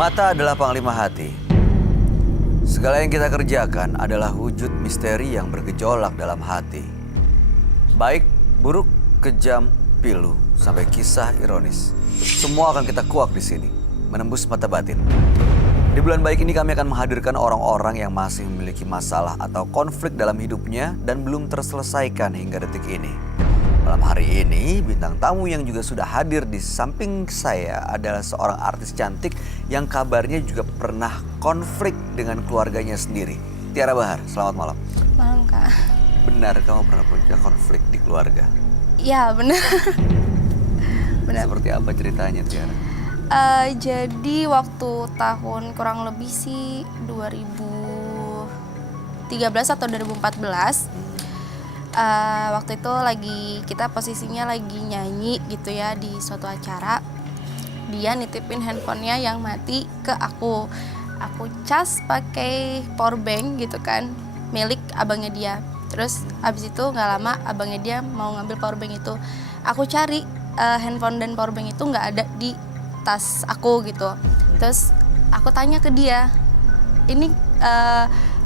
Mata adalah panglima hati. Segala yang kita kerjakan adalah wujud misteri yang bergejolak dalam hati. Baik, buruk, kejam, pilu, sampai kisah ironis. Semua akan kita kuak di sini, menembus mata batin. Di bulan baik ini kami akan menghadirkan orang-orang yang masih memiliki masalah atau konflik dalam hidupnya dan belum terselesaikan hingga detik ini. Malam hari ini, bintang tamu yang juga sudah hadir di samping saya adalah seorang artis cantik yang kabarnya juga pernah konflik dengan keluarganya sendiri. Tiara Bahar, selamat malam. Malam, Kak. Benar kamu pernah punya konflik di keluarga? Iya, benar. Benar. Seperti apa ceritanya, Tiara? Jadi waktu tahun kurang lebih sih 2013 atau 2014. Waktu itu kita posisinya lagi nyanyi gitu ya di suatu acara. Dia nitipin handphonenya yang mati ke aku. Aku cas pakai powerbank gitu kan, milik abangnya dia. Terus abis itu nggak lama abangnya dia mau ngambil powerbank itu. Aku cari handphone dan powerbank itu nggak ada di tas aku gitu. Terus aku tanya ke dia, ini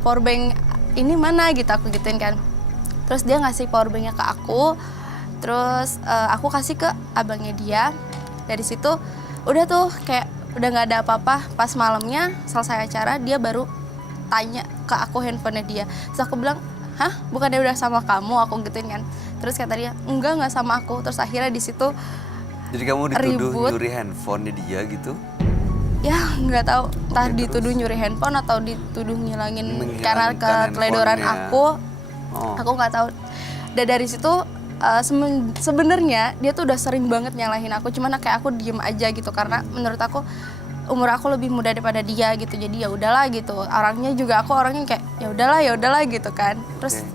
powerbank ini mana gitu, aku gituin kan. Terus dia ngasih powerbanknya ke aku, terus aku kasih ke abangnya dia. Dari situ udah tuh kayak udah nggak ada apa-apa. Pas malamnya selesai acara dia baru tanya ke aku handphonenya dia. Terus aku bilang, hah, bukannya udah sama kamu? Aku gituin kan. Terus kata dia, nggak sama aku. Terus akhirnya di situ Jadi kamu dituduh ribut. nyuri handphonenya dia gitu? Ya nggak tahu, entah Oke, dituduh terus? nyuri handphone atau dituduh ngilangin Menghilangkan karena keteledoran handphonenya. aku. Oh. Aku nggak tahu. Dan dari situ sebenarnya dia tuh udah sering banget nyalahin aku, cuman kayak aku diem aja gitu karena menurut aku umur aku lebih muda daripada dia gitu. Jadi ya udahlah gitu. Aku orangnya kayak ya udahlah gitu kan. Terus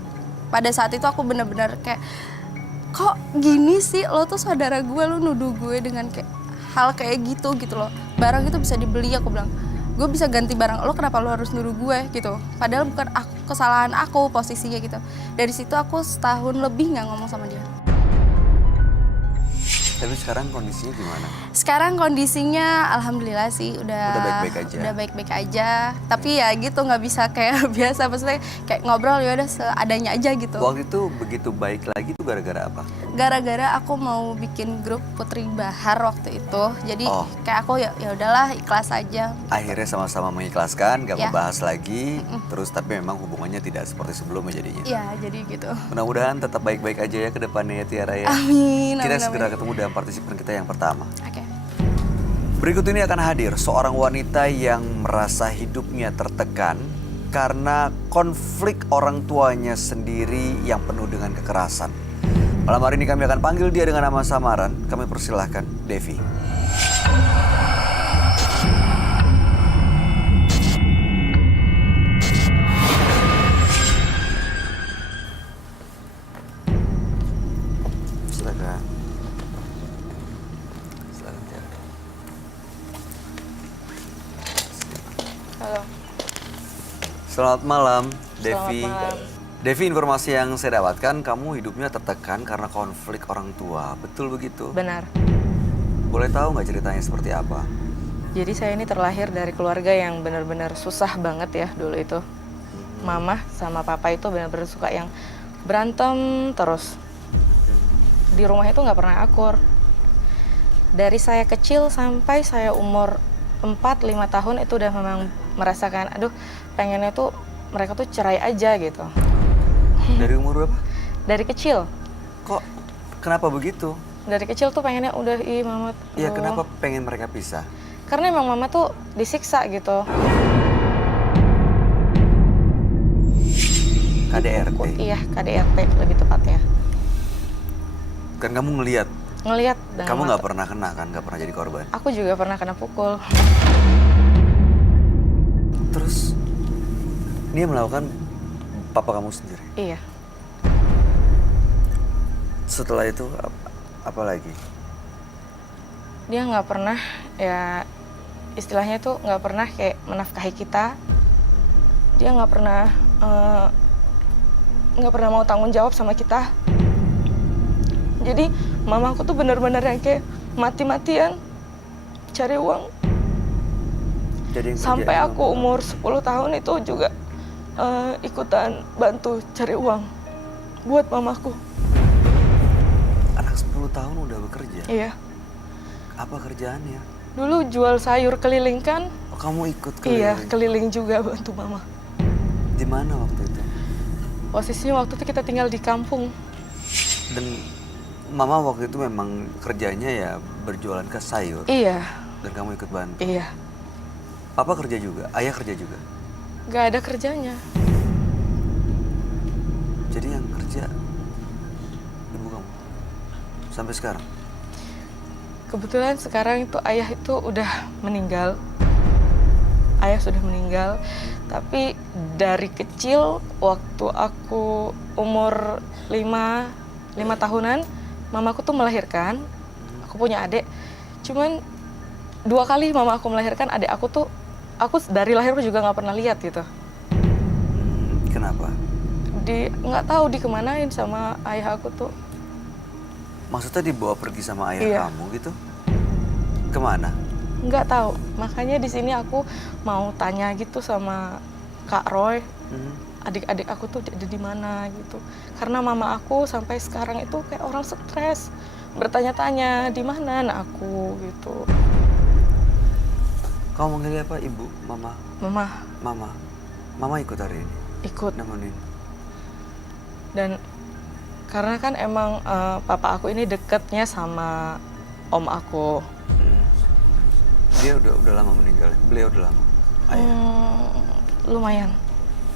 pada saat itu aku bener-bener kayak, kok gini sih, lo tuh saudara gue, lo nuduh gue dengan kayak hal kayak gitu loh. Barang itu bisa dibeli, aku bilang, gue bisa ganti barang lo, kenapa lo harus nuduh gue gitu. Padahal bukan kesalahan aku posisinya gitu. Dari situ aku setahun lebih nggak ngomong sama dia. Tapi sekarang kondisinya gimana? Sekarang kondisinya alhamdulillah sih udah baik-baik aja. Udah baik-baik aja. Tapi ya gitu, nggak bisa kayak biasa, maksudnya kayak ngobrol ya udah seadanya aja gitu. Waktu itu begitu baik lagi tuh gara-gara apa? Gara-gara aku mau bikin grup Putri Bahar waktu itu. Jadi Oh. kayak aku ya udahlah ikhlas aja. Akhirnya sama-sama mengikhlaskan, gak Ya. membahas lagi. Terus tapi memang hubungannya tidak seperti sebelumnya jadinya. Ya jadi gitu. Mudah-mudahan tetap baik-baik aja ya ke depannya ya Tiara ya. Amin. Kita amin, segera amin. ketemu dengan partisipan kita yang pertama. Oke. Berikut ini akan hadir seorang wanita yang merasa hidupnya tertekan karena konflik orang tuanya sendiri yang penuh dengan kekerasan. Malam hari ini kami akan panggil dia dengan nama samaran. Kami persilahkan Devi. Silakan. Silakan Tiara. Halo. Selamat malam, Devi. malam. Devi, informasi yang saya dapatkan, kamu hidupnya tertekan karena konflik orang tua. Betul begitu? Benar. Boleh tahu nggak ceritanya seperti apa? Jadi saya ini terlahir dari keluarga yang benar-benar susah banget ya dulu itu. Mama sama papa itu benar-benar suka yang berantem terus. Di rumah itu nggak pernah akur. Dari saya kecil sampai saya umur 4-5 tahun itu udah memang merasakan, aduh pengennya tuh mereka tuh cerai aja gitu. Dari umur berapa? Dari kecil. Kok kenapa begitu? Dari kecil tuh pengennya udah, mama. Iya, aduh. kenapa pengen mereka pisah? Karena emang mama tuh disiksa gitu. KDRT. Iya, KDRT lebih tepatnya. Kan kamu ngelihat, Ngelihat dengan kamu mata. nggak pernah kena kan, nggak pernah jadi korban. Aku juga pernah kena pukul. Terus dia melakukan papa kamu sendiri. Iya. Setelah itu apa lagi? Dia nggak pernah, ya istilahnya tuh nggak pernah kayak menafkahi kita. Dia nggak pernah mau tanggung jawab sama kita. Jadi mama aku tuh benar-benar yang kayak mati-matian cari uang. Jadi yang Sampai kerjain aku umur 10 tahun itu juga ikutan bantu cari uang buat mamaku. anak 10 tahun udah bekerja. Iya. Apa kerjaannya? Dulu jual sayur keliling kan? Oh, kamu ikut Iya, keliling? keliling juga bantu mama. Di mana waktu itu? Posisinya waktu itu kita tinggal di kampung. Dan mama waktu itu memang kerjanya ya berjualan ke sayur. Iya, Dan kamu ikut bantu. iya. Papa kerja juga, ayah kerja juga. Gak ada kerjanya. Jadi yang kerja ibu kamu sampai sekarang. Kebetulan sekarang itu ayah itu udah meninggal. Ayah sudah meninggal. Tapi dari kecil waktu aku umur 5 tahunan, mamaku tuh melahirkan. Aku punya adik. Cuman 2 kali mama aku melahirkan adik aku tuh, aku dari lahir juga nggak pernah lihat gitu. Kenapa? Nggak tahu dikemanain sama ayah aku tuh. Maksudnya dibawa pergi sama ayah Iya. kamu gitu? Kemana? Nggak tahu. Makanya di sini aku mau tanya gitu sama Kak Roy. Adik-adik aku tuh ada di mana gitu. Karena mama aku sampai sekarang itu kayak orang stres. Bertanya-tanya di mana anak aku gitu. Kamu manggilnya apa? Ibu? Mama? Mama Mama? Mama ikut hari ini? ikut. Nemenin? Dan karena kan emang papa aku ini deketnya sama om aku. Dia udah lama meninggal? Beliau udah lama? Ayah? Lumayan.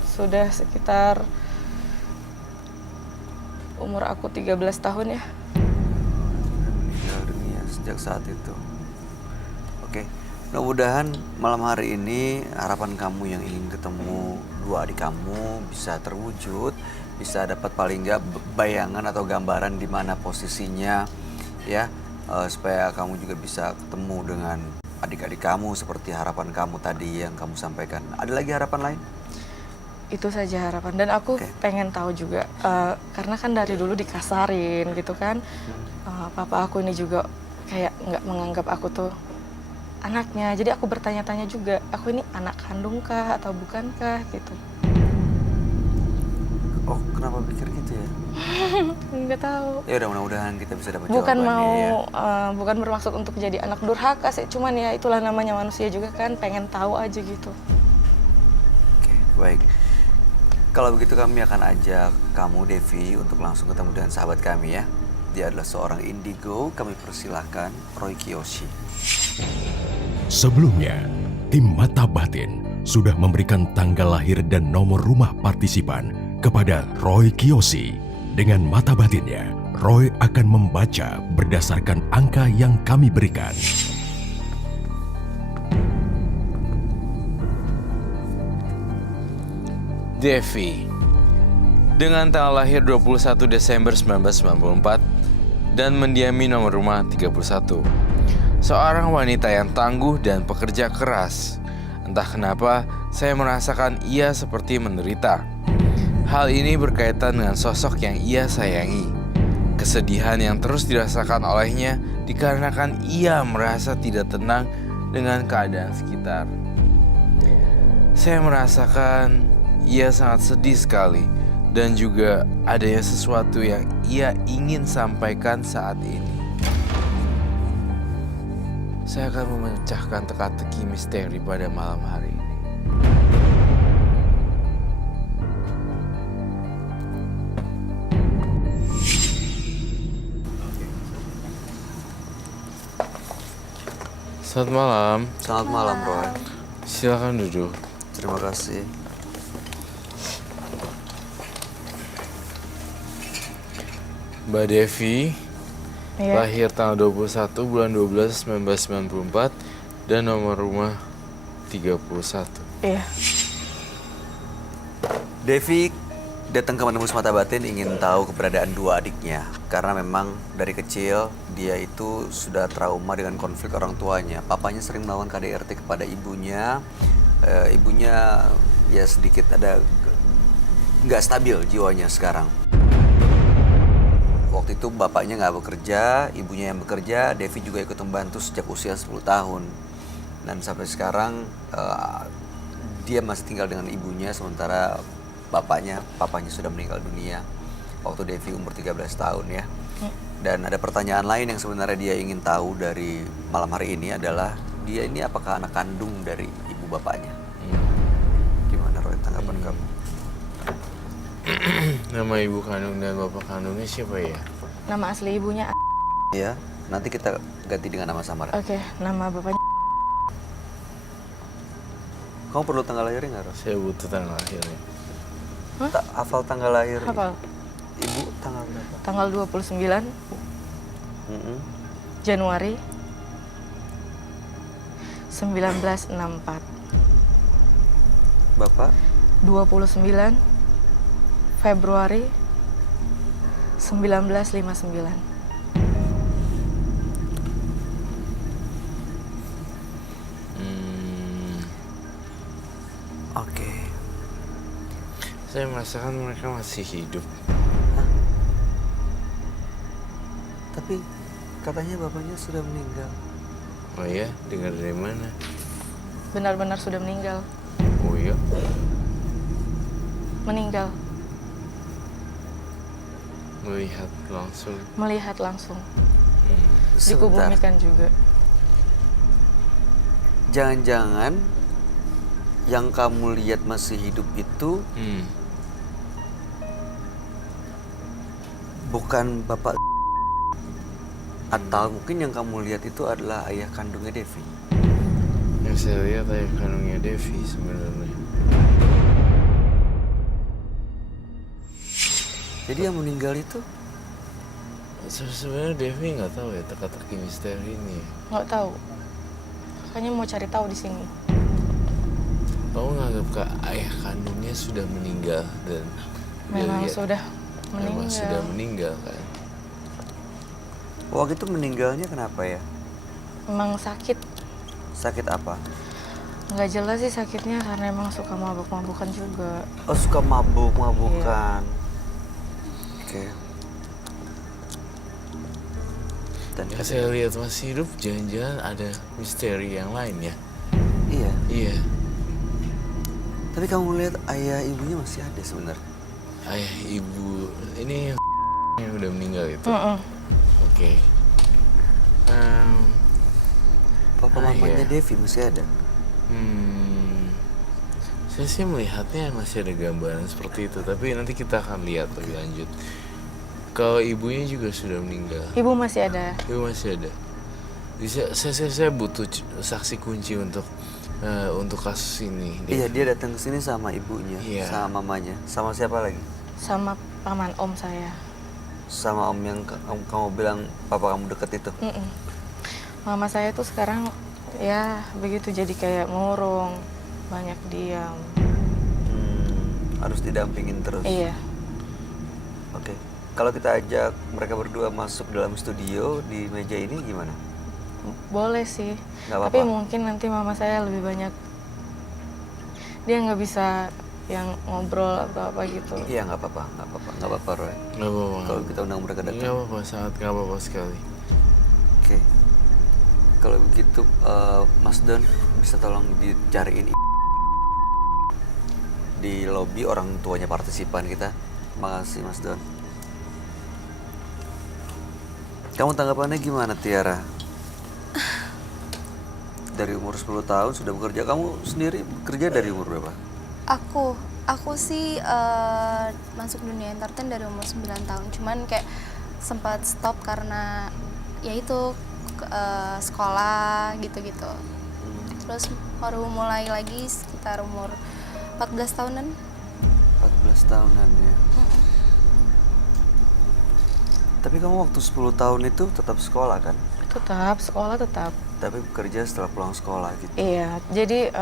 Sudah sekitar umur aku 13 tahun ya. Meninggal dunia sejak saat itu. Oke, mudah-mudahan malam hari ini harapan kamu yang ingin ketemu dua adik kamu bisa terwujud, bisa dapat paling nggak bayangan atau gambaran di mana posisinya, ya, supaya kamu juga bisa ketemu dengan adik-adik kamu seperti harapan kamu tadi yang kamu sampaikan. Ada lagi harapan lain? Itu saja harapan. Dan aku pengen tahu juga, karena kan dari dulu dikasarin gitu kan. Papa aku ini juga kayak nggak menganggap aku tuh anaknya. Jadi aku bertanya-tanya juga, aku ini anak kandungkah atau bukankah gitu. Oh, kenapa pikir gitu ya? Nggak tahu. Ya udah, mudah-mudahan kita bisa dapat Bukan jawabannya ya. bukan bermaksud untuk jadi anak durhaka sih. Cuman ya itulah namanya manusia juga kan, pengen tahu aja gitu. Oke, baik. Kalau begitu kami akan ajak kamu, Devi, untuk langsung ketemu dengan sahabat kami ya. Dia adalah seorang indigo, kami persilahkan Roy Kiyoshi. Sebelumnya, tim Mata Batin sudah memberikan tanggal lahir dan nomor rumah partisipan kepada Roy Kiyoshi. Dengan mata batinnya, Roy akan membaca berdasarkan angka yang kami berikan. Devi, dengan tanggal lahir 21 Desember 1994 dan mendiami nomor rumah 31. Seorang wanita yang tangguh dan pekerja keras. Entah kenapa, saya merasakan ia seperti menderita. Hal ini berkaitan dengan sosok yang ia sayangi. Kesedihan yang terus dirasakan olehnya dikarenakan ia merasa tidak tenang dengan keadaan sekitar. Saya merasakan ia sangat sedih sekali dan juga adanya sesuatu yang ia ingin sampaikan saat ini. Saya akan memecahkan teka-teki misteri pada malam hari ini. Selamat malam. Selamat malam, Roy. Silakan duduk. Terima kasih. Mbak Devi, Iya. lahir tanggal 21 bulan 12 1994 dan nomor rumah 31. Iya. Devi datang ke Menembus Mata Batin ingin tahu keberadaan dua adiknya. Karena memang dari kecil dia itu sudah trauma dengan konflik orang tuanya. Papanya sering melakukan KDRT kepada ibunya. Ibunya ya sedikit ada nggak stabil jiwanya sekarang. Waktu itu bapaknya nggak bekerja, ibunya yang bekerja. Devi juga ikut membantu sejak usia 10 tahun. Dan sampai sekarang dia masih tinggal dengan ibunya, sementara papanya sudah meninggal dunia waktu Devi umur 13 tahun ya. Dan ada pertanyaan lain yang sebenarnya dia ingin tahu dari malam hari ini adalah dia ini apakah anak kandung dari ibu bapaknya? Gimana Roy tanggapan kamu? Nama ibu kandung dan bapak kandungnya siapa ya? Nama asli ibunya. Ya, nanti kita ganti dengan nama samaran. Oke, nama bapaknya. Kamu perlu tanggal lahirnya nggak, Roy? Saya butuh tanggal lahirnya. Tak hafal tanggal lahir. Hafal. Ibu tanggal berapa? Tanggal 29 Mm-mm. Januari 1964. Bapak? 29 Februari 1959. Oke. Saya merasakan mereka masih hidup. Tapi katanya bapaknya sudah meninggal. Oh ya, dengar dari mana? Benar-benar sudah meninggal. Oh iya? Meninggal. Melihat langsung. Melihat langsung. Sebentar. Dikubumikan juga. Jangan-jangan yang kamu lihat masih hidup itu bukan bapak, atau mungkin yang kamu lihat itu adalah ayah kandungnya Devi. Yang saya lihat ayah kandungnya Devi sebenarnya. Jadi yang meninggal itu Sebenarnya Devi nggak tahu ya teka-teki misteri ini. Nggak tahu. Kakaknya mau cari tahu di sini. Kamu nganggap ayah kandungnya sudah meninggal dan dia Memang lihat- sudah memang meninggal. sudah meninggal kan? waktu itu meninggalnya kenapa ya? Memang sakit. Sakit apa? Nggak jelas sih sakitnya karena emang suka mabuk-mabukan juga. Oh, suka mabuk-mabukan. Oke. Dan Yang saya lihat masih hidup, jangan-jangan ada misteri yang lain ya? iya. Iya, Tapi kamu lihat ayah ibunya masih ada sebenarnya. ayah ibu ini yang udah meninggal itu. Mm-mm. Oke. Papa mamanya iya. Devi masih ada. Saya sih melihatnya masih ada gambaran seperti itu, tapi nanti kita akan lihat lebih lanjut. Kalau ibunya juga sudah meninggal, Ibu masih ada. ibu masih ada. Bisa, saya butuh saksi kunci untuk kasus ini. Iya, dia datang ke sini sama ibunya, Iya. sama mamanya, sama siapa lagi? Sama paman om saya. Sama om yang kamu bilang papa kamu deket itu. Mm-mm. Mama saya tuh sekarang ya begitu jadi kayak murung, banyak diam. Harus didampingin terus. Iya. Oke. Kalau kita ajak mereka berdua masuk dalam studio di meja ini gimana? Boleh sih. Nggak apa-apa. Tapi mungkin nanti mama saya lebih banyak. Dia nggak bisa yang ngobrol atau apa gitu. Iya, nggak apa-apa, Roy. Nggak apa-apa. Kalau kita undang mereka Nggak datang. apa-apa, sangat nggak apa-apa sekali. Oke. Kalau begitu, Mas Don bisa tolong dicariin di lobi orang tuanya partisipan kita. Makasih Mas Don. Kamu tanggapannya gimana, Tiara? Dari umur 10 tahun sudah bekerja. Kamu sendiri bekerja dari umur berapa? Aku sih masuk dunia entertain dari umur 9 tahun. Cuman kayak sempat stop karena ya itu sekolah gitu-gitu. Terus baru mulai lagi sekitar umur 14 tahunan. 14 tahunan ya. Tapi kamu waktu 10 tahun itu tetap sekolah kan? Tetap sekolah tetap. Tapi bekerja setelah pulang sekolah gitu. Iya. Jadi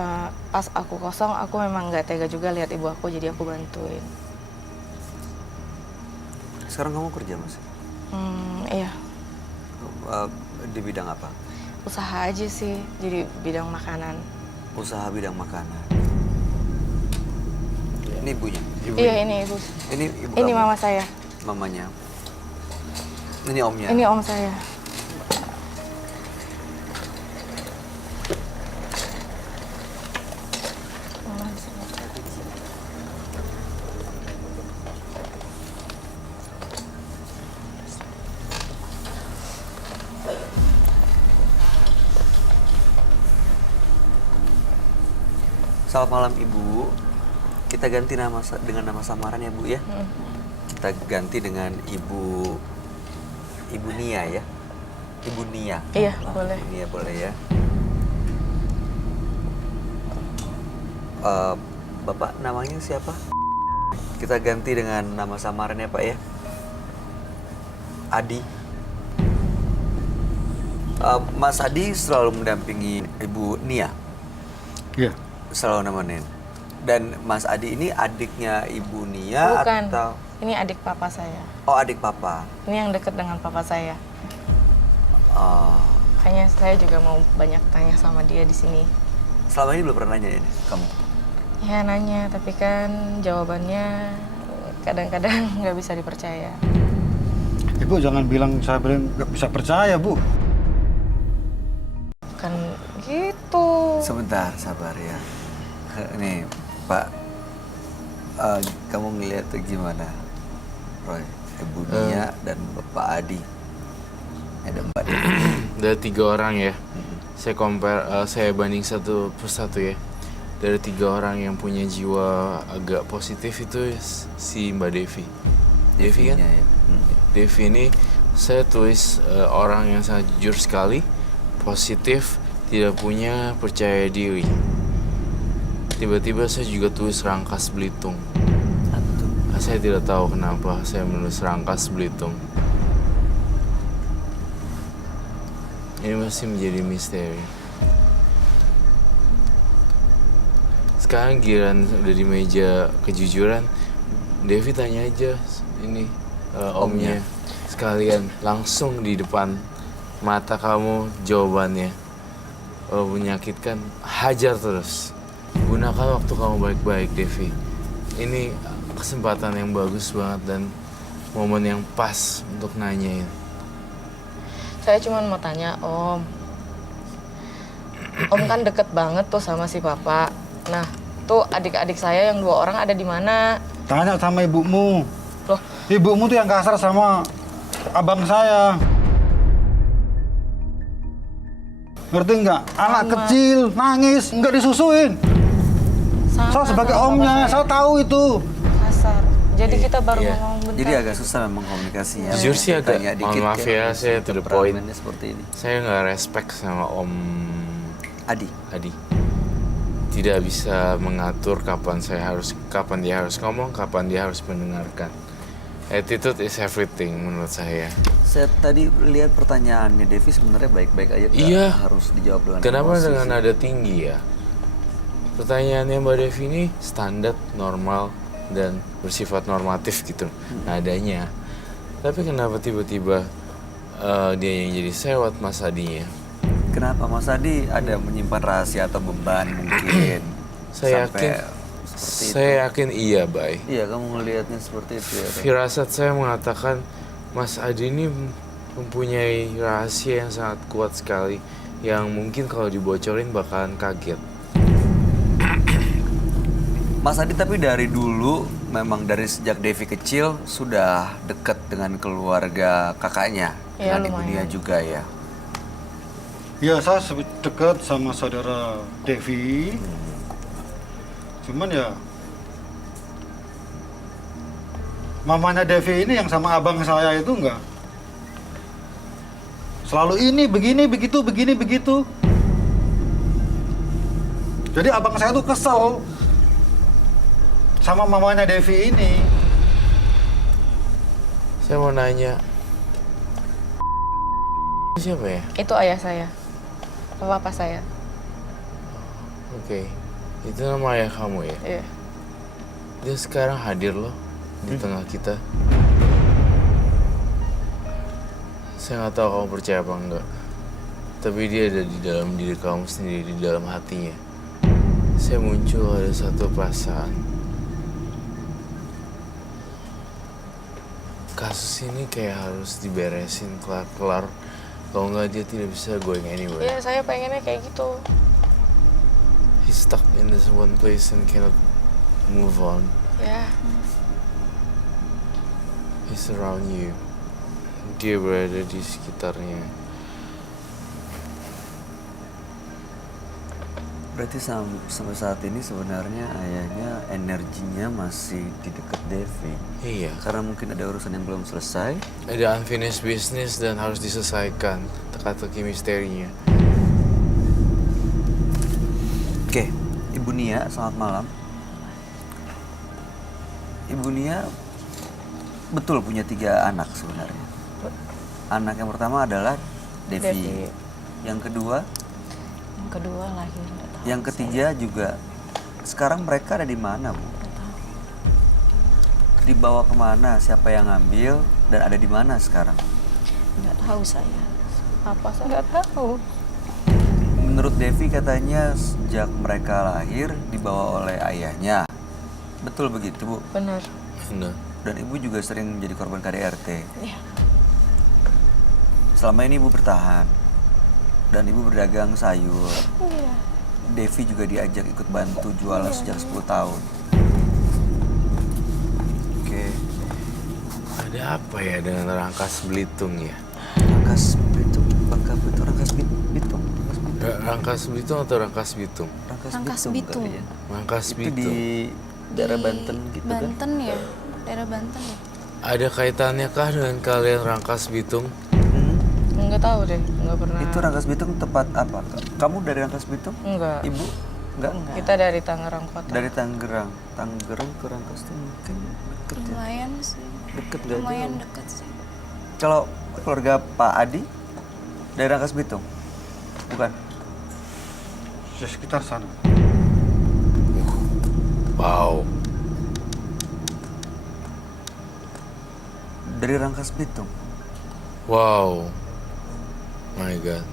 pas aku kosong aku memang nggak tega juga lihat ibu aku, jadi aku bantuin. Sekarang kamu kerja Mas? Iya. Di bidang apa? Usaha aja sih. Jadi bidang makanan. Usaha bidang makanan. Ini ibunya. Iya ini ibu. Ini ibu Ini kamu. mama saya. Mamanya. Ini omnya. Ini om saya. Selamat malam Ibu. Kita ganti dengan nama samaran ya Bu ya. Kita ganti dengan Ibu Nia ya. Ibu Nia. Iya, boleh. Ibu Nia boleh ya. Bapak namanya siapa? Kita ganti dengan nama samaran ya Pak ya. Adi. Mas Adi selalu mendampingi Ibu Nia. Iya. Selalu nemenin. Dan Mas Adi ini adiknya Ibu Nia Bukan. atau? Ini adik papa saya. Oh, adik papa. Ini yang deket dengan papa saya. Oh. Kayaknya saya juga mau banyak tanya sama dia di sini. Selama ini belum pernah nanya ini kamu? Ya nanya, tapi kan jawabannya kadang-kadang nggak bisa dipercaya. Ibu jangan bilang saya nggak bisa percaya, Bu. Kan gitu. Sebentar, sabar ya. Nih, Pak. Kamu ngeliat tuh gimana? Roy, Ibu Nia dan Bapak Adi. Ada Mbak Devi. Dari 3 orang ya. Saya banding satu persatu ya. Dari 3 orang yang punya jiwa agak positif itu si Mbak Devi. Devi kan? Devinya ya. Devi ini saya tulis orang yang sangat jujur sekali, positif, tidak punya percaya diri. Tiba-tiba saya juga tulis Rangkas Belitung. Saya tidak tahu kenapa saya menulis Rangkas Belitung. Ini masih menjadi misteri. Sekarang giliran udah di meja kejujuran, Devi tanya aja ini omnya sekalian langsung di depan mata kamu jawabannya. Kalau menyakitkan, hajar terus. Gunakan waktu kamu baik-baik, Devi. Ini kesempatan yang bagus banget dan momen yang pas untuk nanyain. Saya cuma mau tanya Om. Om kan deket banget tuh sama si Papa. Nah, tuh adik-adik saya yang 2 orang ada di mana? Tanya sama ibumu. Loh, Ibumu tuh yang kasar sama abang saya. Ngerti nggak? Anak Sama. kecil nangis nggak disusuin. Saya sebagai sama omnya, Papa saya tahu itu. kasar. Jadi kita baru Iya. ngomong bentar. Jadi agak susah memang komunikasinya. Jujur sih agak, Tanya mohon maaf ya, saya to the point. temperamennya seperti ini. Saya nggak respect sama Om Adi. Tidak bisa mengatur kapan dia harus ngomong, kapan dia harus mendengarkan. Attitude is everything menurut saya. Saya tadi lihat pertanyaannya Devi sebenarnya baik-baik aja. Nggak Iya. harus dijawab dengan Kenapa emosi dengan sih. nada tinggi ya? Pertanyaannya Mbak Devi ini standar, normal, dan bersifat normatif gitu nadanya. Tapi kenapa tiba-tiba dia yang jadi sewot Mas Adinya? Kenapa Mas Adi ada menyimpan rahasia atau beban mungkin? Saya Sampai yakin, seperti itu. saya yakin iya, Bay. Iya, kamu ngelihatnya seperti itu ya. Roy? Firasat saya mengatakan Mas Adi ini mempunyai rahasia yang sangat kuat sekali yang mungkin kalau dibocorin bakalan kaget. Mas Adi tapi dari dulu memang dari sejak Devi kecil sudah dekat dengan keluarga kakaknya, Iya, dengan Ibu lumayan. Nia juga ya. Ya, saya dekat sama saudara Devi. Cuman ya, mamanya Devi ini yang sama abang saya itu enggak. Selalu ini, begini, begitu, begini, begitu. Jadi abang saya tuh kesel sama mamanya Devi ini. Saya mau nanya, siapa ya? Itu ayah saya. Papa saya. Oke, itu nama ayah kamu ya? Iya. Dia sekarang hadir loh di tengah kita. Saya nggak tahu kamu percaya apa enggak, tapi dia ada di dalam diri kamu sendiri, di dalam hatinya. Saya muncul ada satu perasaan. Kasus ini kayak harus diberesin kelar-kelar. Kalau nggak dia tidak bisa going anywhere. Iya, saya pengennya kayak gitu. He's stuck in this one place and cannot move on. Ya, He's around you. Dia berada di sekitarnya. Berarti sampai saat ini sebenarnya ayahnya energinya masih di dekat Devi. Iya. Karena mungkin ada urusan yang belum selesai. Ada unfinished business dan harus diselesaikan teka-teki misterinya. Oke, Ibu Nia, selamat malam. Ibu Nia betul punya 3 anak sebenarnya. Anak yang pertama adalah Devi. Yang kedua, lahir. Nggak tahu. yang ketiga juga. Sekarang mereka ada di mana, Bu? Dibawa kemana? Siapa yang ngambil? Dan ada di mana sekarang? Nggak tahu saya. Apa saya nggak tahu. Menurut Devi katanya sejak mereka lahir dibawa oleh ayahnya. Betul begitu, Bu? Benar. Nah, Dan Ibu juga sering menjadi korban KDRT. Iya. Selama ini Ibu bertahan. Dan Ibu berdagang sayur. Iya. Devi juga diajak ikut bantu jualan sejak 10 tahun. Oke. ada apa ya dengan Rangkas Belitung ya? Rangkas Bitung, Bangka Belitung, Rangkas Bitung. Rangkas Belitung atau Rangkas Bitung? Rangkas Bitung. kali ya. Rangkas Itu Bitung. di daerah Di Banten gitu kan? Banten ya, daerah Banten ya. Ada kaitannya kah dengan kalian Rangkas Bitung? Nggak tahu deh, nggak pernah. Itu Rangkas Bitung tempat apa? Kamu dari Rangkas Bitung? Enggak. Ibu? Enggak? Kita dari Tangerang kota. Dari Tangerang. Tangerang ke Rangkas tuh mungkin deket ya? Lumayan sih, Deket gak lumayan jauh? deket sih. Kalau keluarga Pak Adi dari Rangkas Bitung? Bukan? Di sekitar sana. Wow. Dari Rangkas Bitung? Wow. My God.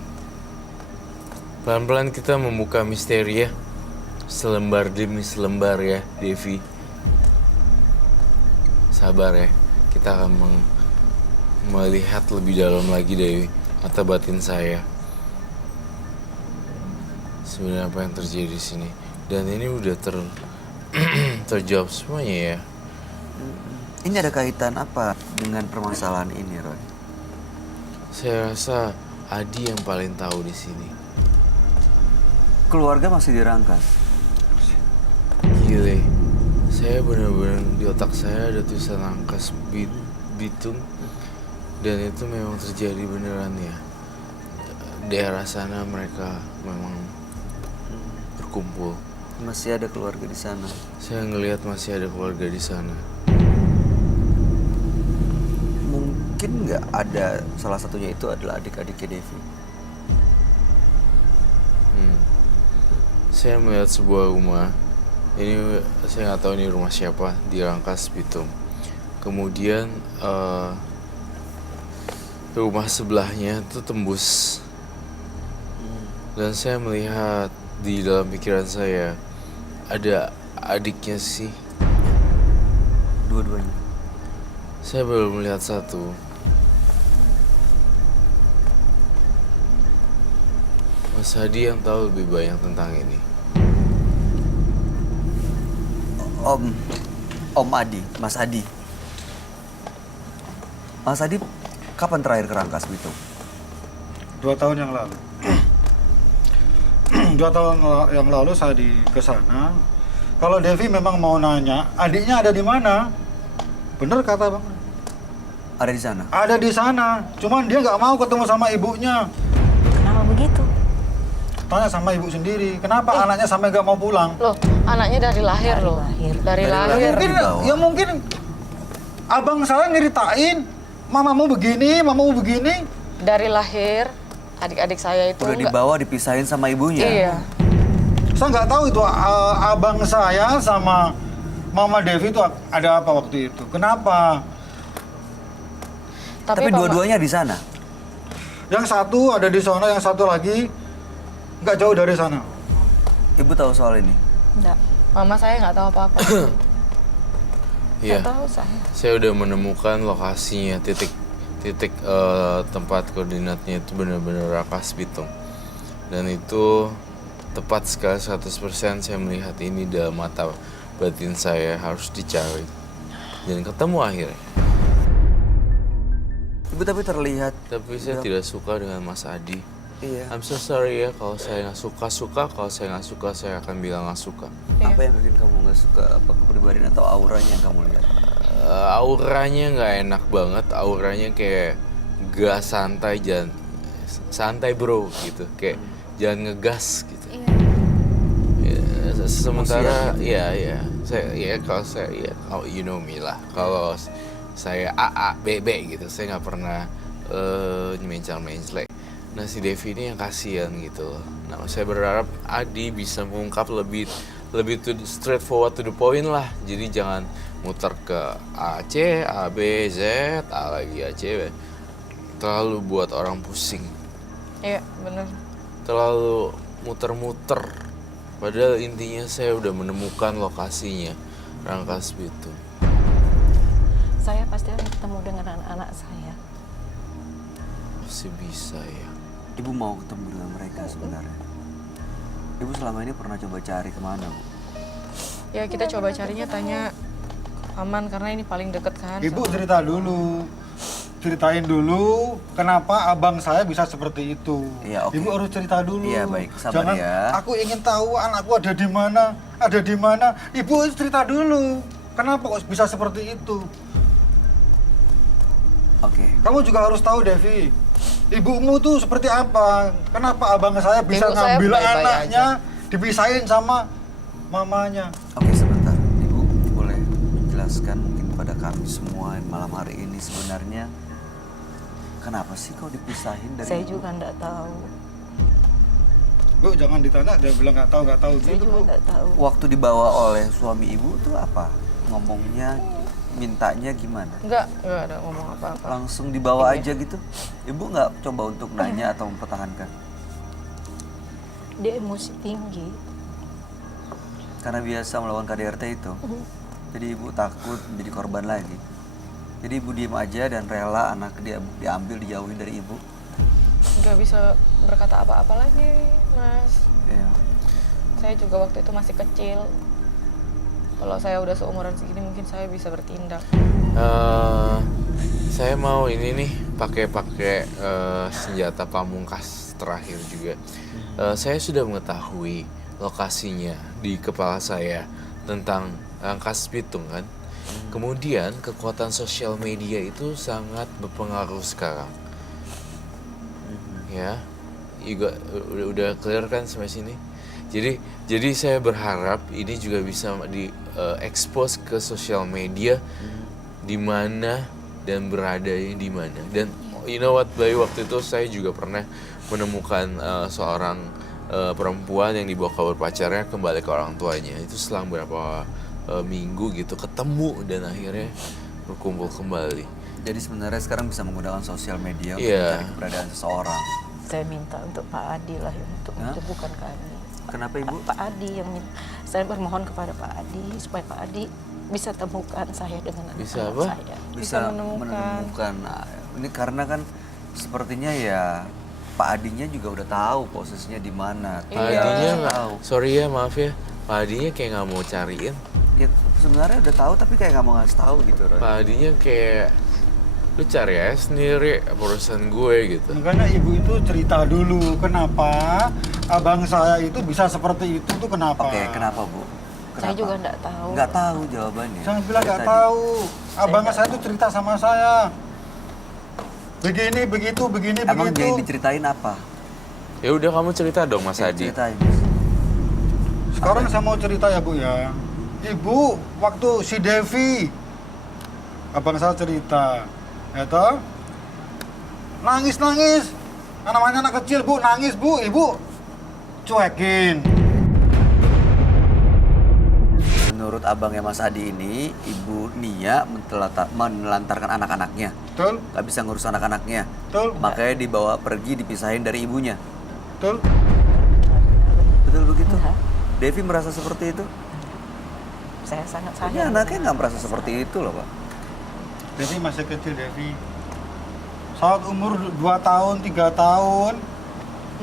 Pelan-pelan kita membuka misteri ya. Selembar demi selembar ya, Devi. Sabar ya. Kita akan melihat lebih dalam lagi dari mata batin saya. Sebenarnya apa yang terjadi di sini. Dan ini udah terjawab semuanya ya. Ini ada kaitan apa dengan permasalahan ini, Roy? Saya rasa Adi yang paling tahu di sini. Keluarga masih dirangkas. Gile, saya benar-benar di otak saya ada tulisan Rangkas Bitung dan itu memang terjadi beneran ya. Daerah sana mereka memang berkumpul. Masih ada keluarga di sana. Saya ngelihat masih ada keluarga di sana. Mungkin nggak ada salah satunya itu adalah adik-adiknya Devi. Saya melihat sebuah rumah. Ini saya nggak tahu ini rumah siapa di Rangkas Bitung. Kemudian rumah sebelahnya itu tembus. Dan saya melihat di dalam pikiran saya ada adiknya sih. Dua-duanya. Saya baru melihat satu. Mas Hadi yang tahu lebih banyak tentang ini. Om Adi, Mas Adi. Mas Adi, kapan terakhir ke Rangkas Bitung? 2 tahun yang lalu. 2 tahun yang lalu saya ke sana. Kalau Devi memang mau nanya, adiknya ada di mana? Bener kata Bang. Ada di sana. Ada di sana. Cuman dia nggak mau ketemu sama ibunya. Kenapa begitu? Tanya sama ibu sendiri. Kenapa anaknya sampai nggak mau pulang? Loh, anaknya dari lahir loh. Dari lahir. Mungkin, dibawa. ya mungkin abang saya nyeritain, mamamu begini. Dari lahir, adik-adik saya itu Udah nggak- dibawa dipisahin sama ibunya. Iya. Saya nggak tahu itu abang saya sama mama Devi itu ada apa waktu itu. Kenapa? Tapi Mama- dua-duanya di sana. Yang satu ada di sana, yang satu lagi nggak jauh dari sana. Ibu tahu soal ini? Enggak. Mama saya nggak tahu apa-apa. Iya. Nggak tahu saya. Saya udah menemukan lokasinya, titik tempat koordinatnya itu benar-benar Rangkas Bitung. Dan itu tepat sekali 100% saya melihat ini dalam mata batin saya harus dicari. Dan ketemu akhirnya. Ibu tapi terlihat Tapi saya tidak suka dengan Mas Adi. Iya. I'm so sorry ya kalau saya nggak suka, kalau saya nggak suka saya akan bilang nggak suka. Apa yang bikin kamu nggak suka? Apa kepribadian atau auranya yang kamu lihat? Auranya nggak enak banget, auranya kayak gak santai, jangan santai bro gitu, kayak jangan ngegas gitu. Iya. Ya, sementara ya kalau saya ya you know me lah, kalau saya A B B gitu saya nggak pernah mencela. Nah si Devi ini yang kasihan gitu loh. Nah saya berharap Adi bisa mengungkap lebih to straightforward to the point lah. Jadi jangan muter ke A C A B Z A lagi A C B. Terlalu buat orang pusing. Iya, bener. Terlalu muter-muter. Padahal intinya saya udah menemukan lokasinya, Rangkas Bitung. Saya pasti akan ketemu dengan anak-anak saya. Masih bisa ya. Ibu mau ketemu dengan mereka sebenarnya. Ibu selama ini pernah coba cari kemana, Bu? Ya kita coba carinya tanya Aman karena ini paling deket kan. Ibu sama- cerita dulu. Ceritain dulu kenapa abang saya bisa seperti itu. Iya, oke. Ibu harus cerita dulu. Iya, baik. Sabar Jangan, ya. aku ingin tahu anakku ada di mana, ada di mana. Ibu harus cerita dulu. Kenapa kok bisa seperti itu? Oke. Kamu juga harus tahu, Devi. Ibumu tuh seperti apa? Kenapa abang saya bisa Ibu saya ngambil baik-baik anaknya, dipisahin sama mamanya? Oke, sebentar. Ibu boleh menjelaskan mungkin pada kami semua yang malam hari ini sebenarnya kenapa sih kau dipisahin dari Saya ibu? juga enggak tahu. Bu, jangan ditanya, dia bilang nggak tahu Saya gitu, juga Bu. enggak tahu. Waktu dibawa oleh suami ibu tuh apa? Ngomongnya, mintanya gimana? Enggak ada ngomong apa-apa. Langsung dibawa aja gitu? Ibu nggak coba untuk nanya atau mempertahankan? Dia emosi tinggi. Karena biasa melawan KDRT itu. Jadi ibu takut menjadi korban lagi. Jadi ibu diem aja dan rela anak dia diambil, dijauhin dari ibu. Nggak bisa berkata apa-apa lagi, Mas. Iya. Saya juga waktu itu masih kecil. Kalau saya udah seumuran segini mungkin saya bisa bertindak. Saya mau ini nih pakai senjata pamungkas terakhir juga. Saya sudah mengetahui lokasinya di kepala saya tentang Rangkas Bitung kan. Kemudian kekuatan sosial media itu sangat berpengaruh sekarang. Ya, udah clear kan sampai sini. Jadi saya berharap ini juga bisa di expose ke sosial media di mana dan beradanya di mana. Dan you know what, Bayu, waktu itu saya juga pernah menemukan seorang perempuan yang dibawa kabur pacarnya kembali ke orang tuanya. Itu selang berapa minggu gitu ketemu dan akhirnya berkumpul kembali. Jadi sebenarnya sekarang bisa menggunakan sosial media untuk Iya. mencari keberadaan seseorang. Saya minta untuk Pak Adi lah yang untuk Hah? menjemputkan kami. Kenapa ibu? Pak Adi yang minta. Saya bermohon kepada Pak Adi supaya Pak Adi bisa temukan saya dengan Bisa anak apa? saya. Bisa menemukan. Nah, ini karena kan sepertinya ya Pak Adinya juga udah tahu posisinya di mana. Pak Iya. Adinya nggak, tahu. sorry ya, maaf ya, Pak Adinya kayak nggak mau cariin. Ya sebenarnya udah tahu tapi kayak nggak mau ngasih tahu gitu, Roy. Pak Adinya kayak lu cari aja sendiri urusan gue gitu. Makanya ibu itu cerita dulu kenapa abang saya itu bisa seperti itu tuh kenapa? Oke, kenapa Bu? Saya juga enggak tahu. Nggak tahu jawabannya. Jangan bilang Dari nggak tadi. tahu. Abang saya tuh cerita sama saya. Begini, begitu, begini, Emang begitu. yang diceritain apa? Ya udah kamu cerita dong Mas Oke, Adi. ceritain. Sekarang saya mau cerita ya Bu ya. Ibu, waktu si Devi, abang saya cerita, ya toh, nangis. Namanya anak kecil Bu, nangis Bu, ibu cuekin. Menurut abangnya Mas Adi ini, Ibu Nia menelantarkan anak-anaknya. Betul, Nggak bisa ngurus anak-anaknya. betul, Makanya dibawa pergi, dipisahin dari ibunya. betul. Betul begitu? Enggak. Devi merasa seperti itu? Saya sangat sayang. Ini anaknya dengan nggak merasa anak seperti saya. itu loh, Pak. Devi masih kecil, Devi. Saat umur 2 tahun, 3 tahun,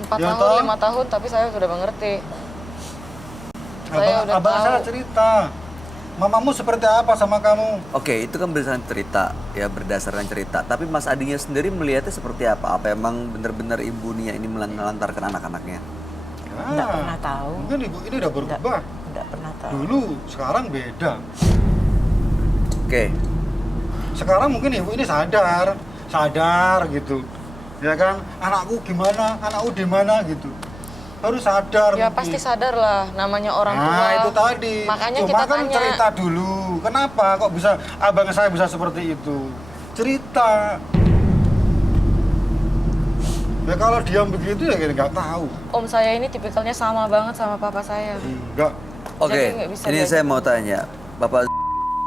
4 Ya, tahun, toh? 5 tahun, tapi saya sudah mengerti. Saya udah abang tahu. saya cerita. Mamamu seperti apa sama kamu? Oke, itu kan berdasarkan cerita, ya berdasarkan cerita. Tapi Mas Adinya sendiri melihatnya seperti apa? Apa emang benar-benar Ibu Nia ini melantarkan anak-anaknya? Nggak pernah tahu. Mungkin ibu ini udah berubah. Nggak pernah tahu. Dulu, sekarang beda. Oke, Sekarang mungkin ibu ini sadar gitu. Ya kan, anakku gimana, anakku di mana gitu. Harus sadar. Ya mungkin. pasti sadar lah, namanya orang tua. Nah itu tadi. Makanya Cuma kita kan tanya. cerita dulu. Kenapa kok bisa abang saya bisa seperti itu? Cerita. Ya kalau diam begitu ya kita nggak tahu. Om saya ini tipikalnya sama banget sama papa saya. Enggak. oke. Jadi nggak bisa Ini diajak. saya mau tanya, Bapak